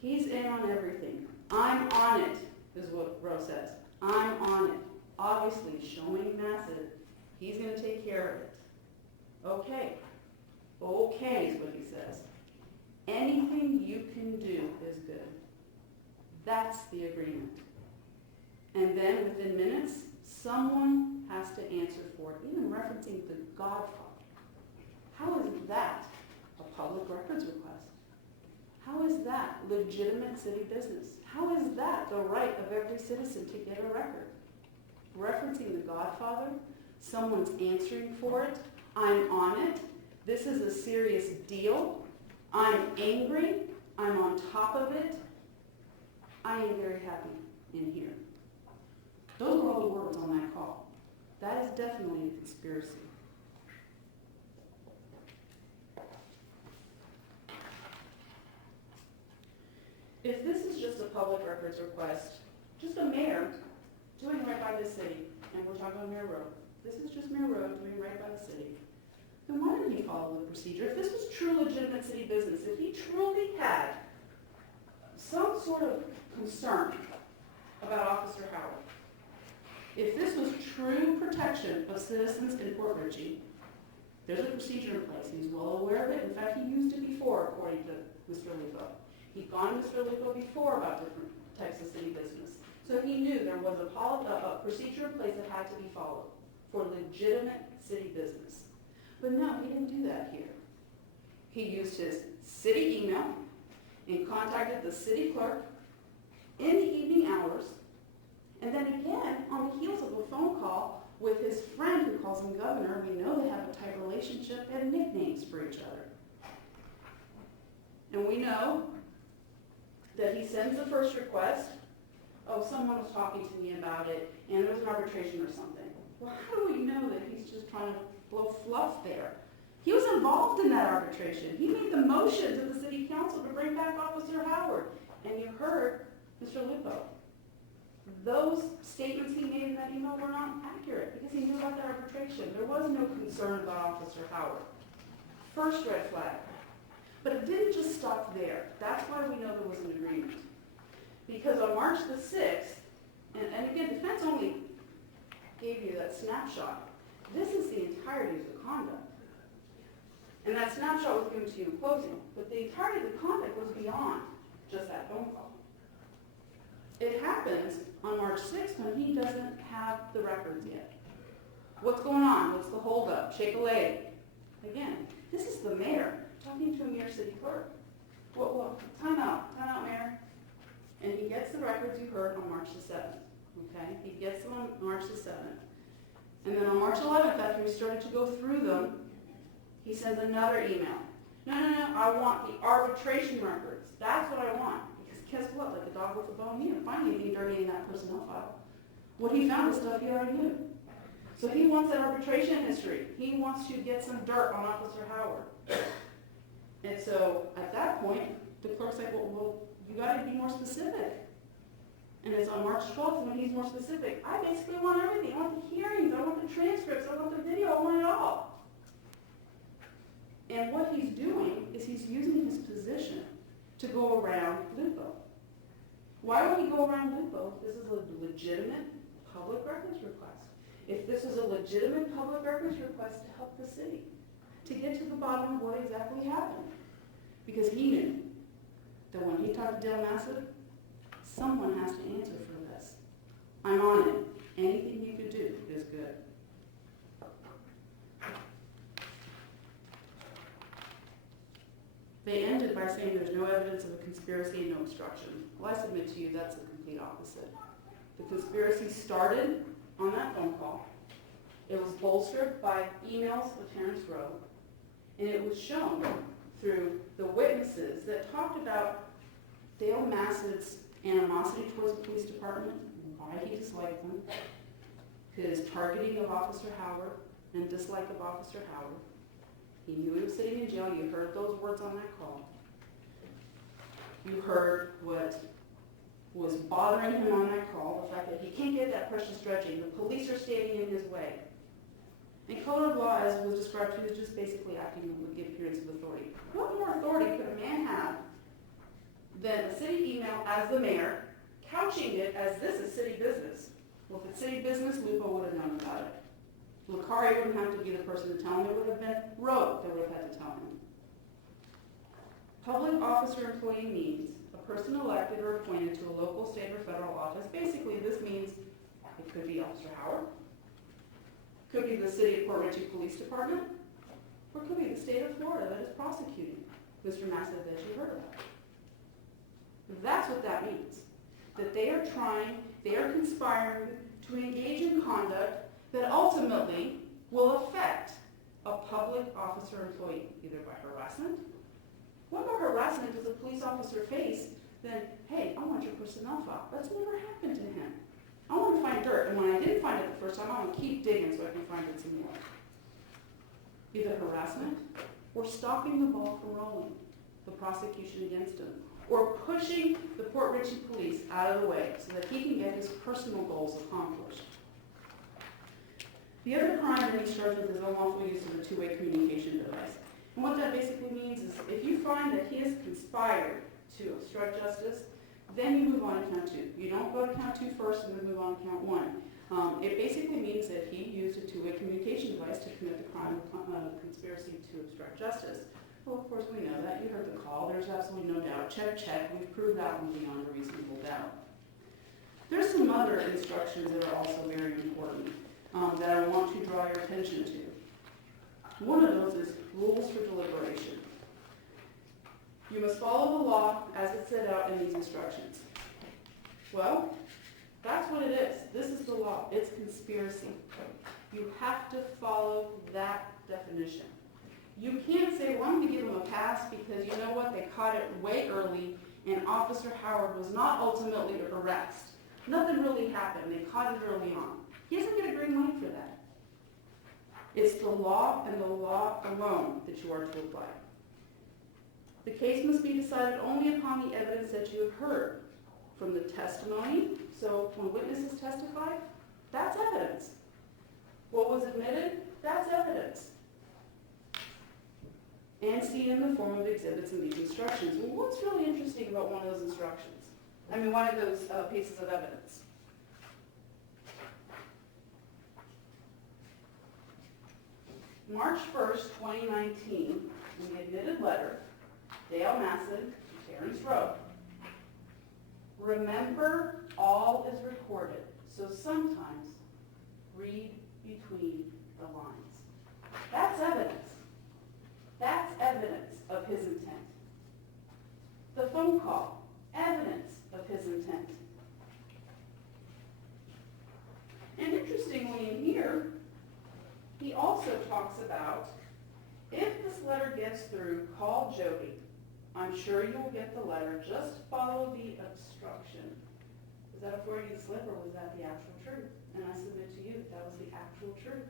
He's in on everything. I'm on it, is what Rowe says. I'm on it. Obviously, showing Massett, he's going to take care of it. Okay. Okay is what he says. Anything you can do is good. That's the agreement. And then within minutes, someone has to answer for it, even referencing the Godfather. How is that a public records request? How is that legitimate city business? How is that the right of every citizen to get a record? Referencing the Godfather, someone's answering for it, I'm on it, this is a serious deal, I'm angry, I'm on top of it, I am very happy in here. Those were all the words on that call. That is definitely a conspiracy. If this is just a public records request, just a mayor doing right by the city, and we're talking about Mayor Rowe, this is just Mayor Rowe doing right by the city, then why didn't he follow the procedure? If this was true legitimate city business, if he truly had some sort of concern about Officer Howard, if this was true protection of citizens in Port Richey, there's a procedure in place. He's well aware of it. In fact, he used it before, according to Mr. Lupo. He'd gone to Mr. Lupo before about different types of city business. So he knew there was a procedure in place that had to be followed for legitimate city business. But no, he didn't do that here. He used his city email and contacted the city clerk in the evening hours, and then again, on the heels of a phone call with his friend who calls him governor. We know they have a tight relationship and nicknames for each other. And we know that he sends the first request, oh, someone was talking to me about it, and there was an arbitration or something. Well, how do we know that he's just trying to blow fluff there? He was involved in that arbitration. He made the motion to the city council to bring back Officer Howard. And you heard Mr. Lupo. Those statements he made in that email were not accurate because he knew about the arbitration. There was no concern about Officer Howard. First red flag. But it didn't just stop there. That's why we know there was an agreement. Because on March the 6th, and again, defense only gave you that snapshot. This is the entirety of the conduct. And that snapshot was given to you in closing. But the entirety of the conduct was beyond just that phone call. It happens on March 6th when he doesn't have the records yet. What's going on? What's the holdup? Shake a leg. Again, this is the mayor talking to a mere city clerk. Well, time out, Mayor. And he gets the records you heard on March the 7th, okay? He gets them on March the 7th. And then on March 11th, after we started to go through them, he sends another email. No, I want the arbitration records. That's what I want. Because guess what? Like a dog with a bone, he didn't find anything dirty in that personnel file. What he found is stuff he already knew. So he wants that arbitration history. He wants to get some dirt on Officer Howard. And so at that point, the clerk's like, well, you got to be more specific. And it's on March 12th when he's more specific. I basically want everything. I want the hearings. I want the transcripts. I want the video. I want it all. And what he's doing is he's using his position to go around Lupo. Why would he go around Lupo? This is a legitimate public records request. If this was a legitimate public records request to help the city, to get to the bottom of what exactly happened. Because he knew that when he talked to Dale Massett, someone has to answer for this. I'm on it. Anything you could do is good. They ended by saying there's no evidence of a conspiracy and no obstruction. Well, I submit to you that's the complete opposite. The conspiracy started on that phone call. It was bolstered by emails with Terrence Rowe, and it was shown through the witnesses that talked about Dale Massett's animosity towards the police department, why he disliked them, his targeting of Officer Howard and dislike of Officer Howard. He knew he was sitting in jail. You heard those words on that call. You heard what was bothering him on that call, the fact that he can't get that precious dredging. The police are standing in his way. And color of law, as was described to you, is just basically acting with the appearance of authority. What more authority could a man have than a city email as the mayor, couching it as this is city business? Well, if it's city business, Lupo would have known about it. Lucari wouldn't have to be the person to tell him. It would have been Rowe that would have had to tell him. Public officer employee means a person elected or appointed to a local, state, or federal office. Basically, this means it could be Officer Howard, could be the city of Port Richey Police Department, or it could be the state of Florida that is prosecuting Mr. Massett that you heard about. That's what that means. That they are conspiring to engage in conduct that ultimately will affect a public officer employee, either by harassment. What more harassment does a police officer face than, hey, I want your personnel file? That's never happened to him. I want to find dirt, and when I didn't find it the first time, I want to keep digging so I can find it some more. Either harassment or stopping the ball from rolling, the prosecution against him, or pushing the Port Richey police out of the way so that he can get his personal goals accomplished. The other crime in these charges is unlawful use of a two-way communication device. And what that basically means is if you find that he has conspired to obstruct justice, then you move on to count 2. You don't go to count 2 first and then move on to count 1. It basically means that he used a two-way communication device to commit the crime of conspiracy to obstruct justice. Well, of course, we know that. You heard the call. There's absolutely no doubt. Check, check. We've proved that one beyond a reasonable doubt. There's some other instructions that are also very important that I want to draw your attention to. One of those is rules for deliberation. You must follow the law as it's set out in these instructions. Well, that's what it is. This is the law. It's conspiracy. You have to follow that definition. You can't say, well, I'm going to give them a pass because you know what? They caught it way early and Officer Howard was not ultimately to arrest. Nothing really happened. They caught it early on. He doesn't get a green light for that. It's the law and the law alone that you are to apply. The case must be decided only upon the evidence that you have heard from the testimony. So when witnesses testify, that's evidence. What was admitted, that's evidence. And seen in the form of exhibits in these instructions. Well, what's really interesting about one of those instructions? One of those pieces of evidence. March 1st, 2019, in the admitted letter, Dale Massett, Terrence Rowe. Remember, all is recorded, so sometimes read between the lines. That's evidence. That's evidence of his intent. the phone call, evidence of his intent. And interestingly in here, he also talks about, if this letter gets through, call Jody. I'm sure you'll get the letter. Just follow the obstruction. Was that a Freudian slip or was that the actual truth? And I submit to you that was the actual truth.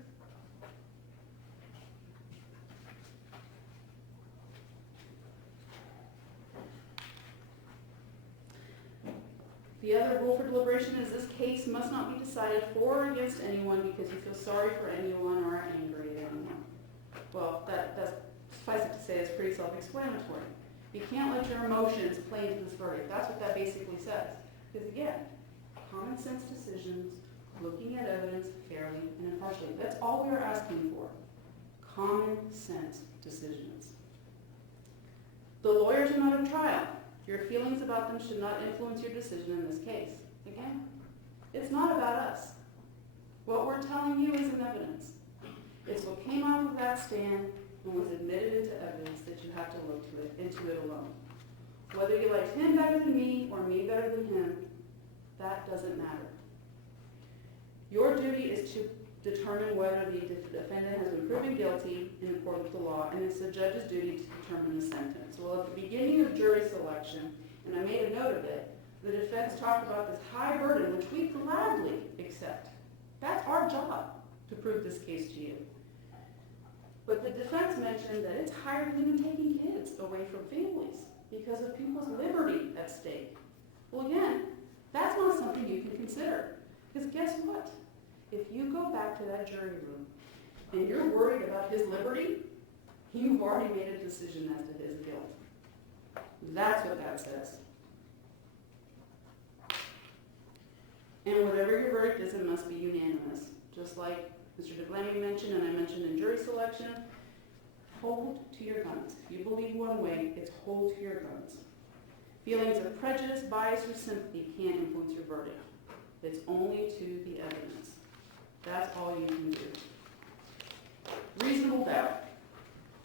The other rule for deliberation is this case must not be decided for or against anyone because you feel sorry for anyone or are angry at anyone. Well, that's suffice it to say, it's pretty self-explanatory. You can't let your emotions play into this verdict. That's what that basically says. Because again, common sense decisions, looking at evidence fairly and impartially. That's all we are asking for. Common sense decisions. The lawyers are not on trial. Your feelings about them should not influence your decision in this case. Again, it's not about us. What we're telling you is in evidence. It's what came out of that stand and was admitted into evidence that you have to look into it alone. Whether you like him better than me or me better than him, that doesn't matter. Your duty is to determine whether the defendant has been proven guilty in accordance with the law, and it's the judge's duty to determine the sentence. Well, at the beginning of jury selection, and I made a note of it, the defense talked about this high burden, which we gladly accept. That's our job, to prove this case to you. But the defense mentioned that it's higher than even taking kids away from families because of people's liberty at stake. Well, again, that's not something you can consider. Because guess what? If you go back to that jury room and you're worried about his liberty, you've already made a decision as to his guilt. That's what that says. And whatever your verdict is, it must be unanimous. Just like Mr. DeBlamey mentioned, and I mentioned in jury selection, hold to your guns. If you believe one way, it's hold to your guns. Feelings of prejudice, bias, or sympathy can't influence your verdict. It's only to the evidence. That's all you can do. Reasonable doubt.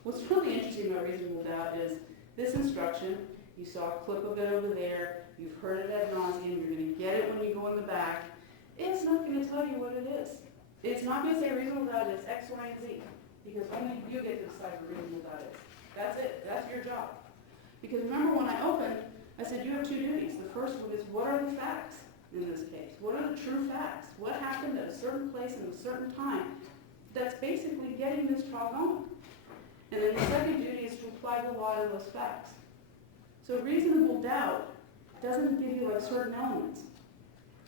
What's really interesting about reasonable doubt is this instruction, you saw a clip of it over there, you've heard it ad nauseum, you're going to get it when you go in the back. It's not going to tell you what it is. It's not going to say reasonable doubt is X, Y, and Z, because only you get to decide what reasonable doubt is. That's it. That's your job. Because remember when I opened, I said you have two duties. The first one is what are the facts in this case? What are the true facts? What happened at a certain place and a certain time that's basically getting this trial going? And then the second duty is to apply the law to those facts. So reasonable doubt doesn't give you like certain elements.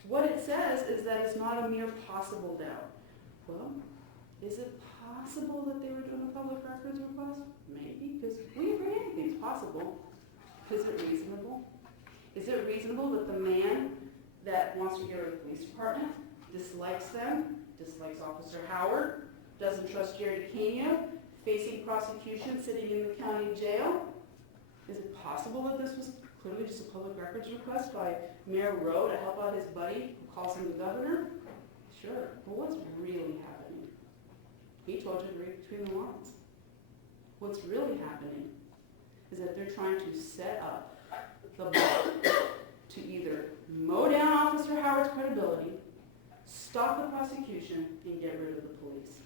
What it says is that it's not a mere possible doubt. Well, is it possible that they were doing a public records request? Maybe, because we agree anything's possible. Is it reasonable? Is it reasonable that the man that wants to get rid of the police department dislikes them, dislikes Officer Howard, doesn't trust Jerry DeCanio, facing prosecution, sitting in the county jail? Is it possible that this was clearly just a public records request by Mayor Rowe to help out his buddy who calls him the governor? Sure, but what's really happening? He told you to read between the lines. What's really happening is that they're trying to set up the bar to either mow down Officer Howard's credibility, stop the prosecution, and get rid of the police.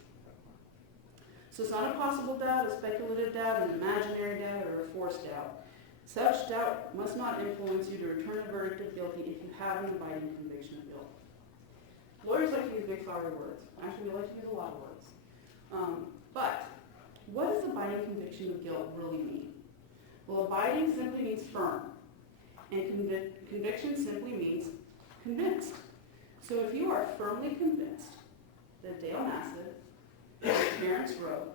So it's not a possible doubt, a speculative doubt, an imaginary doubt, or a forced doubt. Such doubt must not influence you to return a verdict of guilty if you have an abiding conviction of guilt. Lawyers like to use big flowery words. Actually, they like to use a lot of words. But what does abiding conviction of guilt really mean? Well, abiding simply means firm, and conviction simply means convinced. So if you are firmly convinced that Dale Nassett and Terrence Rowe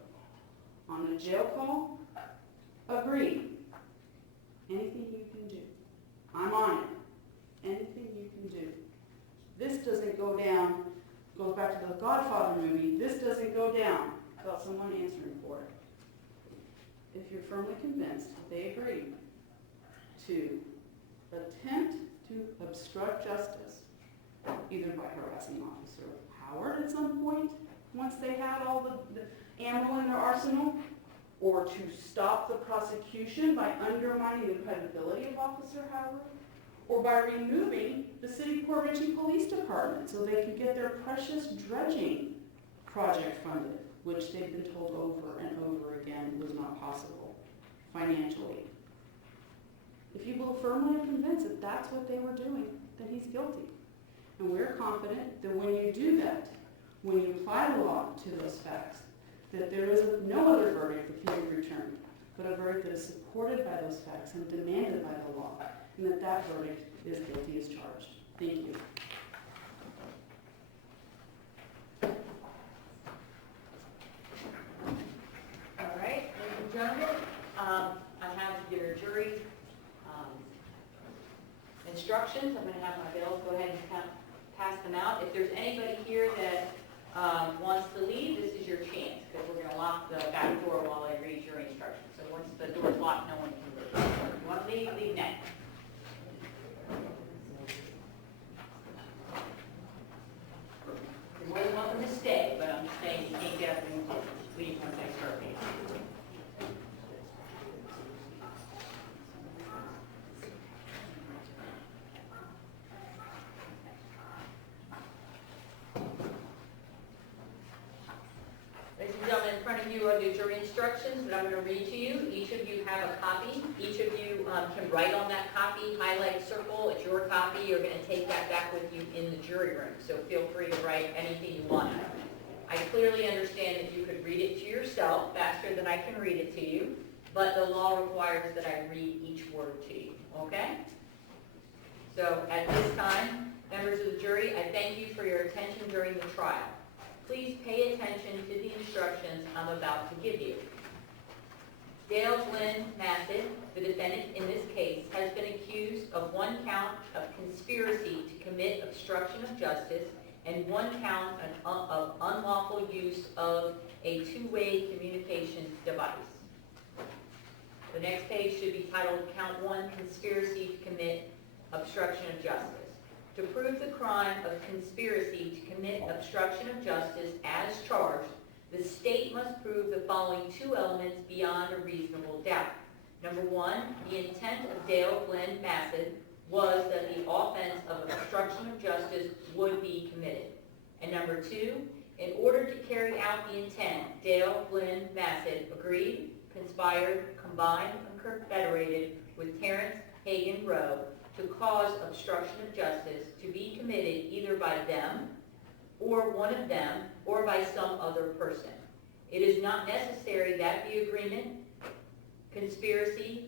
on a jail call agreed, anything you can do, I'm on it, anything you can do. This doesn't go down, goes back to the Godfather movie, this doesn't go down without someone answering for it. If you're firmly convinced they agreed to attempt to obstruct justice, either by harassing Officer Howard at some point, once they had all the ammo in their arsenal, or to stop the prosecution by undermining the credibility of Officer Howard, or by removing the City of Port Richey Police Department so they can get their precious dredging project funded, which they've been told over and over again was not possible financially. If you will firmly convinced that that's what they were doing, then he's guilty. And we're confident that when you do that, when you apply the law to those facts, that there is no other verdict that can be returned, but a verdict that is supported by those facts and demanded by the law, and that that verdict is guilty as charged. Thank you. All right, ladies and gentlemen, I have your jury instructions. I'm going to have my bailiff go ahead and pass them out. If there's anybody here that wants to leave, this is your chance, because we're going to lock the back door while I read your instructions. So once the door's locked, no one can leave. If you want to leave, leave now. You're more than welcome to stay, but I'm just saying you can't get up and leave once I start reading. Ladies and gentlemen, in front of you are the jury instructions that I'm going to read to you. Each of you have a copy. Each of you can write on that copy, highlight, circle. It's your copy. You're going to take that back with you in the jury room. So feel free to write anything you want. I clearly understand that you could read it to yourself faster than I can read it to you, but the law requires that I read each word to you, okay? So at this time, members of the jury, I thank you for your attention during the trial. Please pay attention to the instructions I'm about to give you. Dale Glenn Massett, the defendant in this case, has been accused of one count of conspiracy to commit obstruction of justice and one count of unlawful use of a two-way communication device. The next page should be titled Count 1, Conspiracy to Commit Obstruction of Justice. To prove the crime of conspiracy to commit obstruction of justice as charged, the state must prove the following two elements beyond a reasonable doubt. Number one, the intent of Dale Glenn Massett was that the offense of obstruction of justice would be committed. And number two, in order to carry out the intent, Dale Glenn Massett agreed, conspired, combined, and confederated with Terrence Hagen Rowe to cause obstruction of justice to be committed either by them or one of them or by some other person. It is not necessary that the agreement, conspiracy,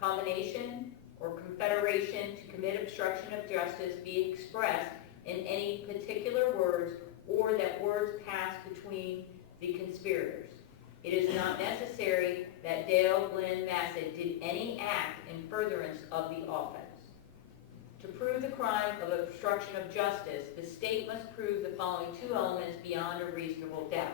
combination, or confederation to commit obstruction of justice be expressed in any particular words or that words pass between the conspirators. It is not necessary that Dale Glenn Massett did any act in furtherance of the offense. To prove the crime of obstruction of justice, the state must prove the following two elements beyond a reasonable doubt.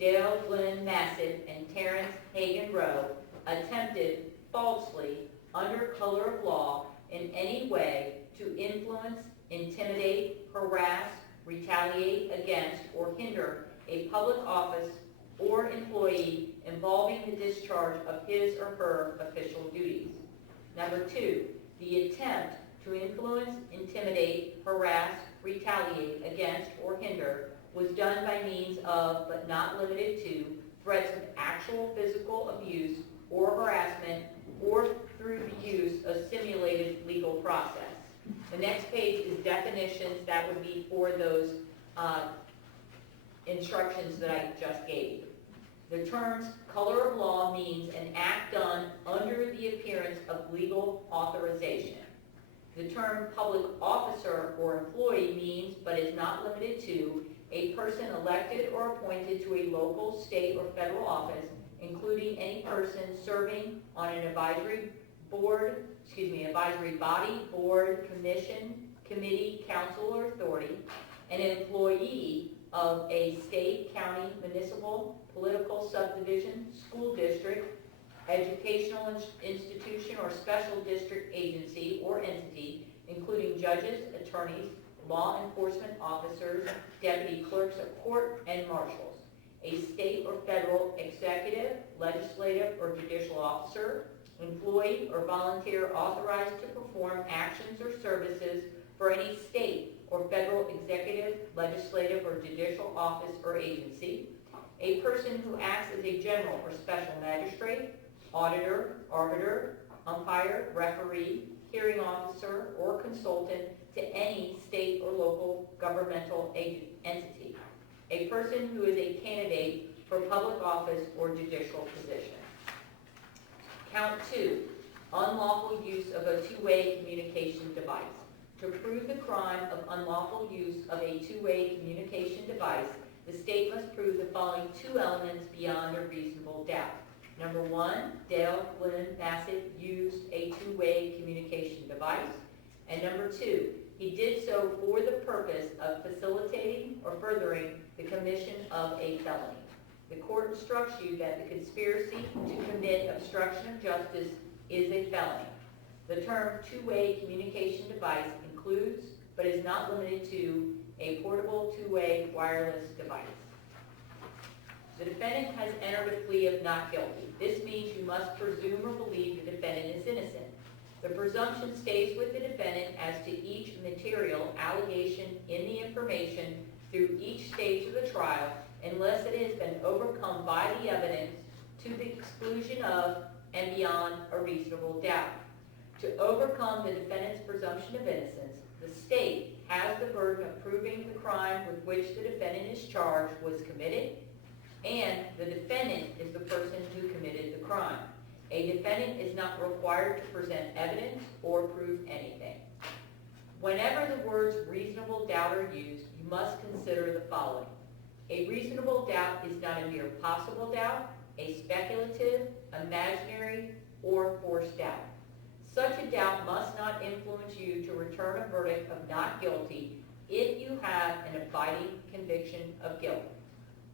Dale Glenn Massett and Terrence Hagen Rowe attempted falsely, under color of law, in any way to influence, intimidate, harass, retaliate against, or hinder a public office or employee involving the discharge of his or her official duties. Number two, the attempt to influence, intimidate, harass, retaliate against, or hinder was done by means of, but not limited to, threats of actual physical abuse or harassment or through the use of simulated legal process. The next page is definitions that would be for those instructions that I just gave you. The terms color of law means an act done under the appearance of legal authorization. The term public officer or employee means, but is not limited to, a person elected or appointed to a local, state, or federal office, including any person serving on an advisory body, board, commission, committee, council, or authority, an employee of a state, county, municipal, political subdivision, school district, educational institution, or special district agency or entity, including judges, attorneys, law enforcement officers, deputy clerks of court, and marshals. a state or federal executive, legislative, or judicial officer, employee, or volunteer authorized to perform actions or services for any state or federal executive, legislative, or judicial office or agency, a person who acts as a general or special magistrate, auditor, arbiter, umpire, referee, hearing officer, or consultant to any state or local governmental entity, a person who is a candidate for public office or judicial position. Count 2, unlawful use of a two-way communication device. To prove the crime of unlawful use of a two-way communication device, the state must prove the following two elements beyond a reasonable doubt. Number 1, Dale Glenn Bassett used a two-way communication device. And number 2, he did so for the purpose of facilitating or furthering the commission of a felony. The court instructs you that the conspiracy to commit obstruction of justice is a felony. The term two-way communication device includes, but is not limited to, a portable two-way wireless device. The defendant has entered a plea of not guilty. This means you must presume or believe the defendant is innocent. The presumption stays with the defendant as to each material allegation in the information through each stage of the trial, unless it has been overcome by the evidence to the exclusion of and beyond a reasonable doubt. To overcome the defendant's presumption of innocence, the state has the burden of proving the crime with which the defendant is charged was committed, and the defendant is the person who committed the crime. A defendant is not required to present evidence or prove anything. Whenever the words reasonable doubt are used, you must consider the following. A reasonable doubt is not a mere possible doubt, a speculative, imaginary, or forced doubt. Such a doubt must not influence you to return a verdict of not guilty if you have an abiding conviction of guilt.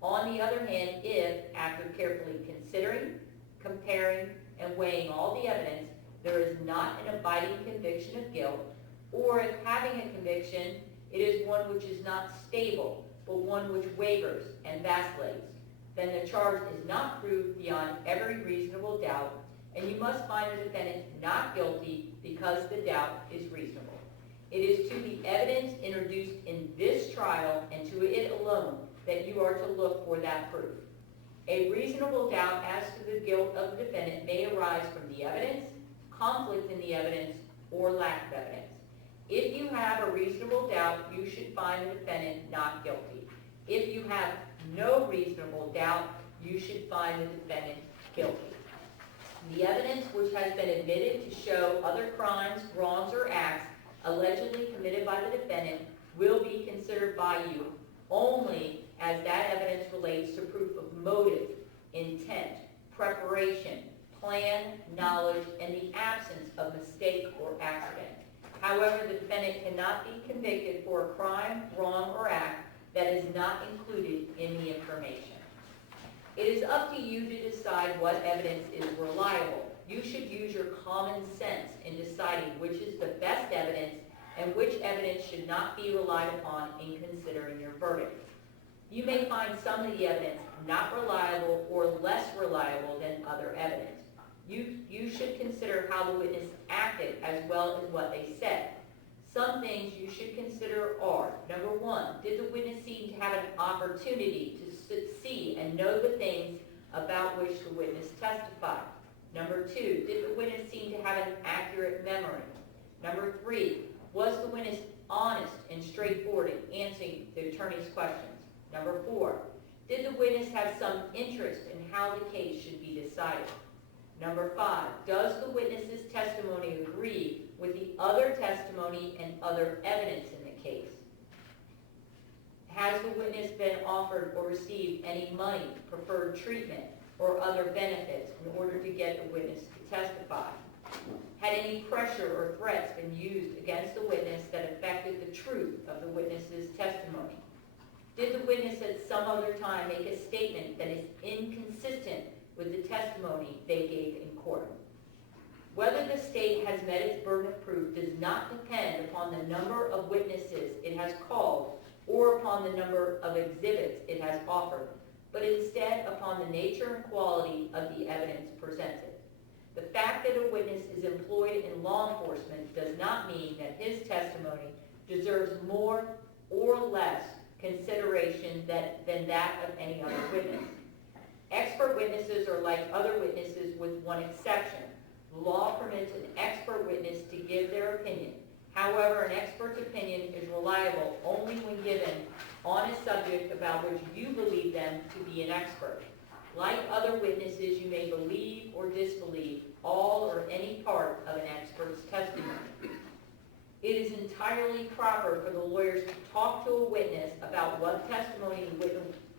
On the other hand, if, after carefully considering, comparing, and weighing all the evidence, there is not an abiding conviction of guilt, or if having a conviction, it is one which is not stable, but one which wavers and vacillates, then the charge is not proved beyond every reasonable doubt, and you must find the defendant not guilty because the doubt is reasonable. It is to the evidence introduced in this trial and to it alone that you are to look for that proof. A reasonable doubt as to the guilt of the defendant may arise from the evidence, conflict in the evidence, or lack of evidence. If you have a reasonable doubt, you should find the defendant not guilty. If you have no reasonable doubt, you should find the defendant guilty. The evidence which has been admitted to show other crimes, wrongs, or acts allegedly committed by the defendant will be considered by you only as that evidence relates to proof of motive, intent, preparation, plan, knowledge, and the absence of mistake or accident. However, the defendant cannot be convicted for a crime, wrong, or act that is not included in the information. It is up to you to decide what evidence is reliable. You should use your common sense in deciding which is the best evidence and which evidence should not be relied upon in considering your verdict. You may find some of the evidence not reliable or less reliable than other evidence. You should consider how the witness acted as well as what they said. Some things you should consider are, number 1, did the witness seem to have an opportunity to see and know the things about which the witness testified? Number 2, did the witness seem to have an accurate memory? Number 3, was the witness honest and straightforward in answering the attorney's questions? Number 4, did the witness have some interest in how the case should be decided? Number 5, does the witness's testimony agree with the other testimony and other evidence in the case? Has the witness been offered or received any money, preferred treatment, or other benefits in order to get the witness to testify? Had any pressure or threats been used against the witness that affected the truth of the witness's testimony? Did the witness at some other time make a statement that is inconsistent with the testimony they gave in court? Whether the state has met its burden of proof does not depend upon the number of witnesses it has called or upon the number of exhibits it has offered, but instead upon the nature and quality of the evidence presented. The fact that a witness is employed in law enforcement does not mean that his testimony deserves more or less consideration than that of any other witness. Expert witnesses are like other witnesses with one exception. The law permits an expert witness to give their opinion. However, an expert's opinion is reliable only when given on a subject about which you believe them to be an expert. Like other witnesses, you may believe or disbelieve all or any part of an expert's testimony. It is entirely proper for the lawyers to talk to a witness about what testimony the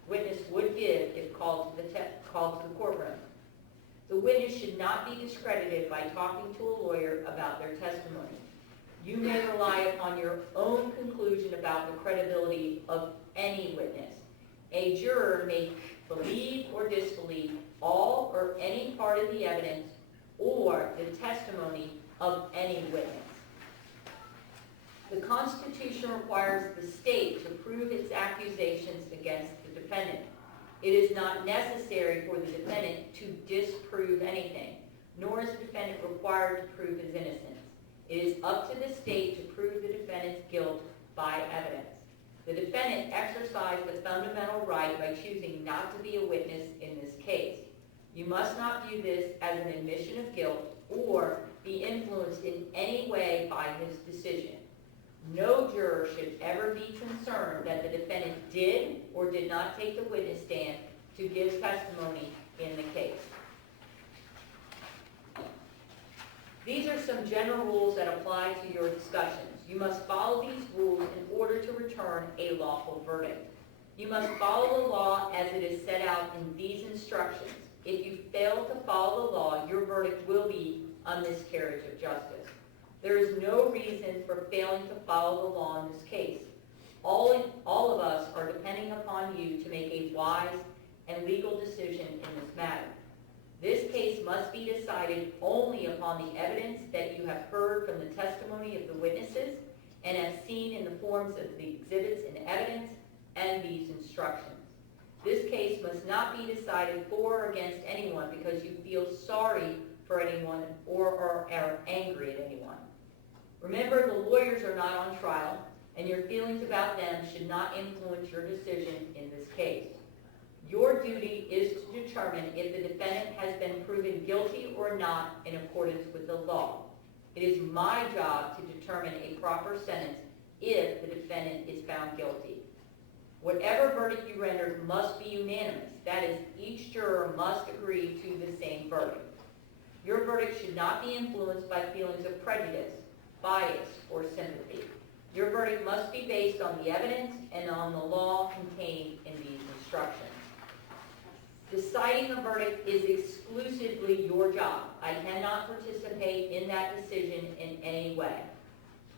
witness would give if called to the courtroom. The witness should not be discredited by talking to a lawyer about their testimony. You may rely upon your own conclusion about the credibility of any witness. A juror may believe or disbelieve all or any part of the evidence or the testimony of any witness. The Constitution requires the state to prove its accusations against the defendant. It is not necessary for the defendant to disprove anything, nor is the defendant required to prove his innocence. It is up to the state to prove the defendant's guilt by evidence. The defendant exercised the fundamental right by choosing not to be a witness in this case. You must not view this as an admission of guilt or be influenced in any way by his decision. No juror should ever be concerned that the defendant did or did not take the witness stand to give testimony in the case. These are some general rules that apply to your discussions. You must follow these rules in order to return a lawful verdict. You must follow the law as it is set out in these instructions. If you fail to follow the law, your verdict will be a miscarriage of justice. There is no reason for failing to follow the law in this case. All of us are depending upon you to make a wise and legal decision in this matter. This case must be decided only upon the evidence that you have heard from the testimony of the witnesses and have seen in the forms of the exhibits and evidence and these instructions. This case must not be decided for or against anyone because you feel sorry for anyone or are angry at anyone. Remember, the lawyers are not on trial, and your feelings about them should not influence your decision in this case. Your duty is to determine if the defendant has been proven guilty or not in accordance with the law. It is my job to determine a proper sentence if the defendant is found guilty. Whatever verdict you render must be unanimous. That is, each juror must agree to the same verdict. Your verdict should not be influenced by feelings of prejudice, bias, or sympathy. Your verdict must be based on the evidence and on the law contained in these instructions. Deciding a verdict is exclusively your job. I cannot participate in that decision in any way.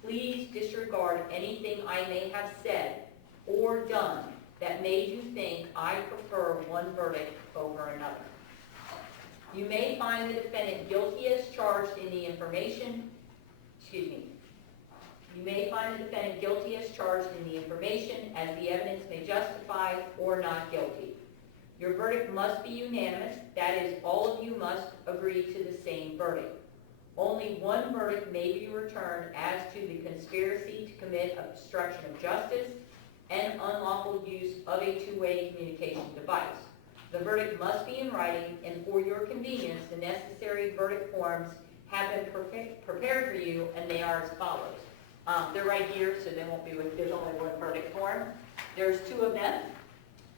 Please disregard anything I may have said or done that made you think I prefer one verdict over another. You may find the defendant guilty as charged in the information, You may find the defendant guilty as charged in the information as the evidence may justify or not guilty. Your verdict must be unanimous. That is, all of you must agree to the same verdict. Only one verdict may be returned as to the conspiracy to commit obstruction of justice and unlawful use of a two-way communication device. The verdict must be in writing, and for your convenience, the necessary verdict forms have been prepared for you, and they are as follows. They're right here, so they won't be there's only one verdict form. There's two of them.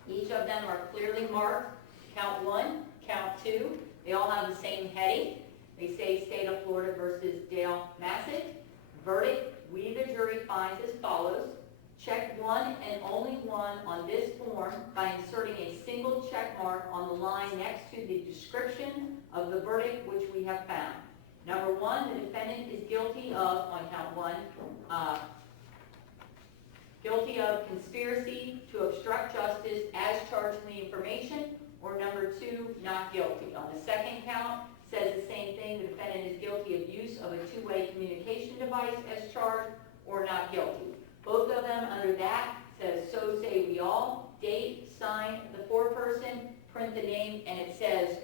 Each of them are clearly marked, count 1, count 2. They all have the same heading. They say State of Florida versus Dale Massett. Verdict, we the jury finds as follows. Check one and only one on this form by inserting a single check mark on the line next to the description of the verdict which we have found. Number 1, the defendant is guilty of, on count 1, guilty of conspiracy to obstruct justice as charged in the information, or number 2, not guilty. On the second count, says the same thing, the defendant is guilty of use of a two-way communication device as charged, or not guilty. Both of them under that says, so say we all, date, sign, the foreperson person, print the name, and it says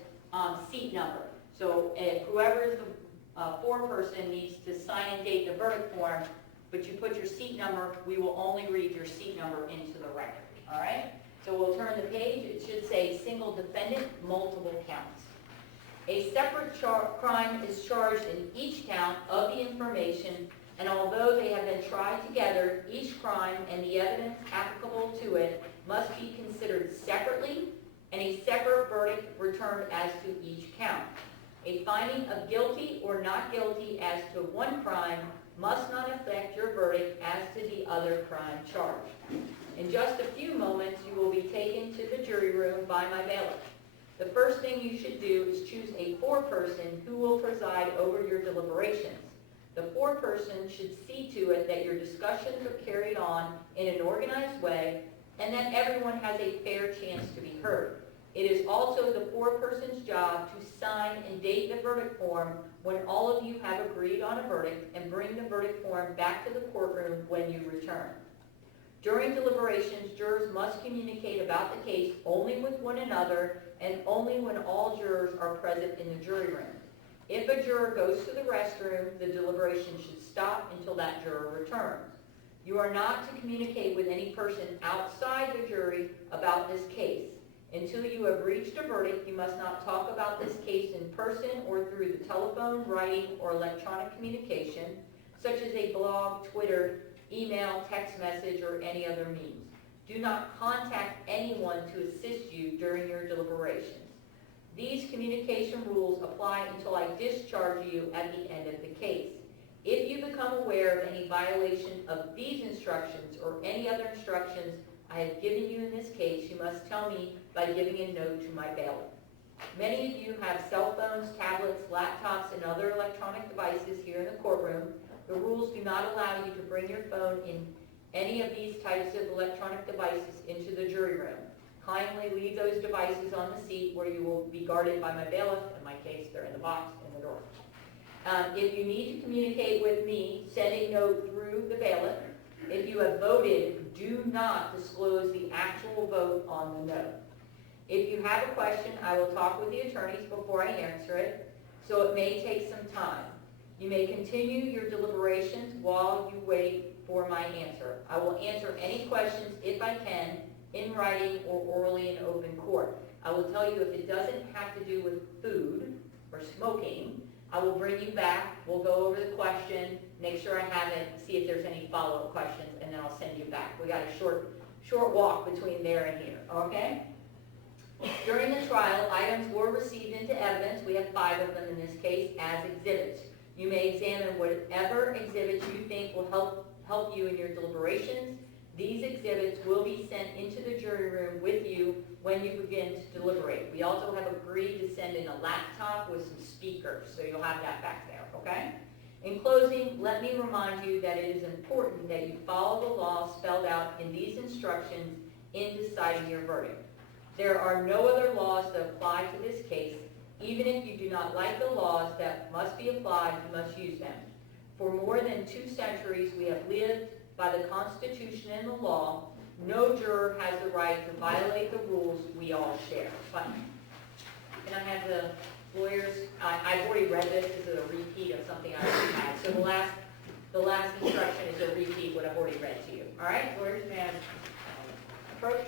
seat number. So whoever is the foreperson needs to sign and date the verdict form, but you put your seat number, we will only read your seat number into the record, all right? So we'll turn the page. It should say single defendant, multiple counts. A separate crime is charged in each count of the information, and although they have been tried together, each crime and the evidence applicable to it must be considered separately, and a separate verdict returned as to each count. A finding of guilty or not guilty as to one crime must not affect your verdict as to the other crime charged. In just a few moments, you will be taken to the jury room by my bailiff. The first thing you should do is choose a foreperson who will preside over your deliberations. The foreperson should see to it that your discussions are carried on in an organized way and that everyone has a fair chance to be heard. It is also the foreperson's job to sign and date the verdict form when all of you have agreed on a verdict and bring the verdict form back to the courtroom when you return. During deliberations, jurors must communicate about the case only with one another and only when all jurors are present in the jury room. If a juror goes to the restroom, the deliberation should stop until that juror returns. You are not to communicate with any person outside the jury about this case. Until you have reached a verdict, you must not talk about this case in person or through the telephone, writing, or electronic communication, such as a blog, Twitter, email, text message, or any other means. Do not contact anyone to assist you during your deliberations. These communication rules apply until I discharge you at the end of the case. If you become aware of any violation of these instructions or any other instructions I have given you in this case, you must tell me by giving a note to my bailiff. Many of you have cell phones, tablets, laptops, and other electronic devices here in the courtroom. The rules do not allow you to bring your phone in any of these types of electronic devices into the jury room. Kindly leave those devices on the seat where you will be guarded by my bailiff. In my case, they're in the box in the door. If you need to communicate with me, send a note through the bailiff. If you have voted, do not disclose the actual vote on the note. If you have a question, I will talk with the attorneys before I answer it, so it may take some time. You may continue your deliberations while you wait for my answer. I will answer any questions, if I can, in writing or orally in open court. I will tell you if it doesn't have to do with food or smoking, I will bring you back, we'll go over the question, make sure I have it, see if there's any follow-up questions, and then I'll send you back. We got a short walk between there and here, okay? During the trial, items were received into evidence, we have 5 of them in this case, as exhibits. You may examine whatever exhibits you think will help you in your deliberations. These exhibits will be sent into the jury room with you when you begin to deliberate. We also have agreed to send in a laptop with some speakers, so you'll have that back there, okay? In closing, let me remind you that it is important that you follow the law spelled out in these instructions in deciding your verdict. There are no other laws that apply to this case. Even if you do not like the laws that must be applied, you must use them. For more than 2 centuries, we have lived by the Constitution and the law. No juror has the right to violate the rules we all share. Fine. Can I have the lawyers? I've already read this. This is a repeat of something I already had. So the last instruction is a repeat what I've already read to you. All right, lawyers, may I approach?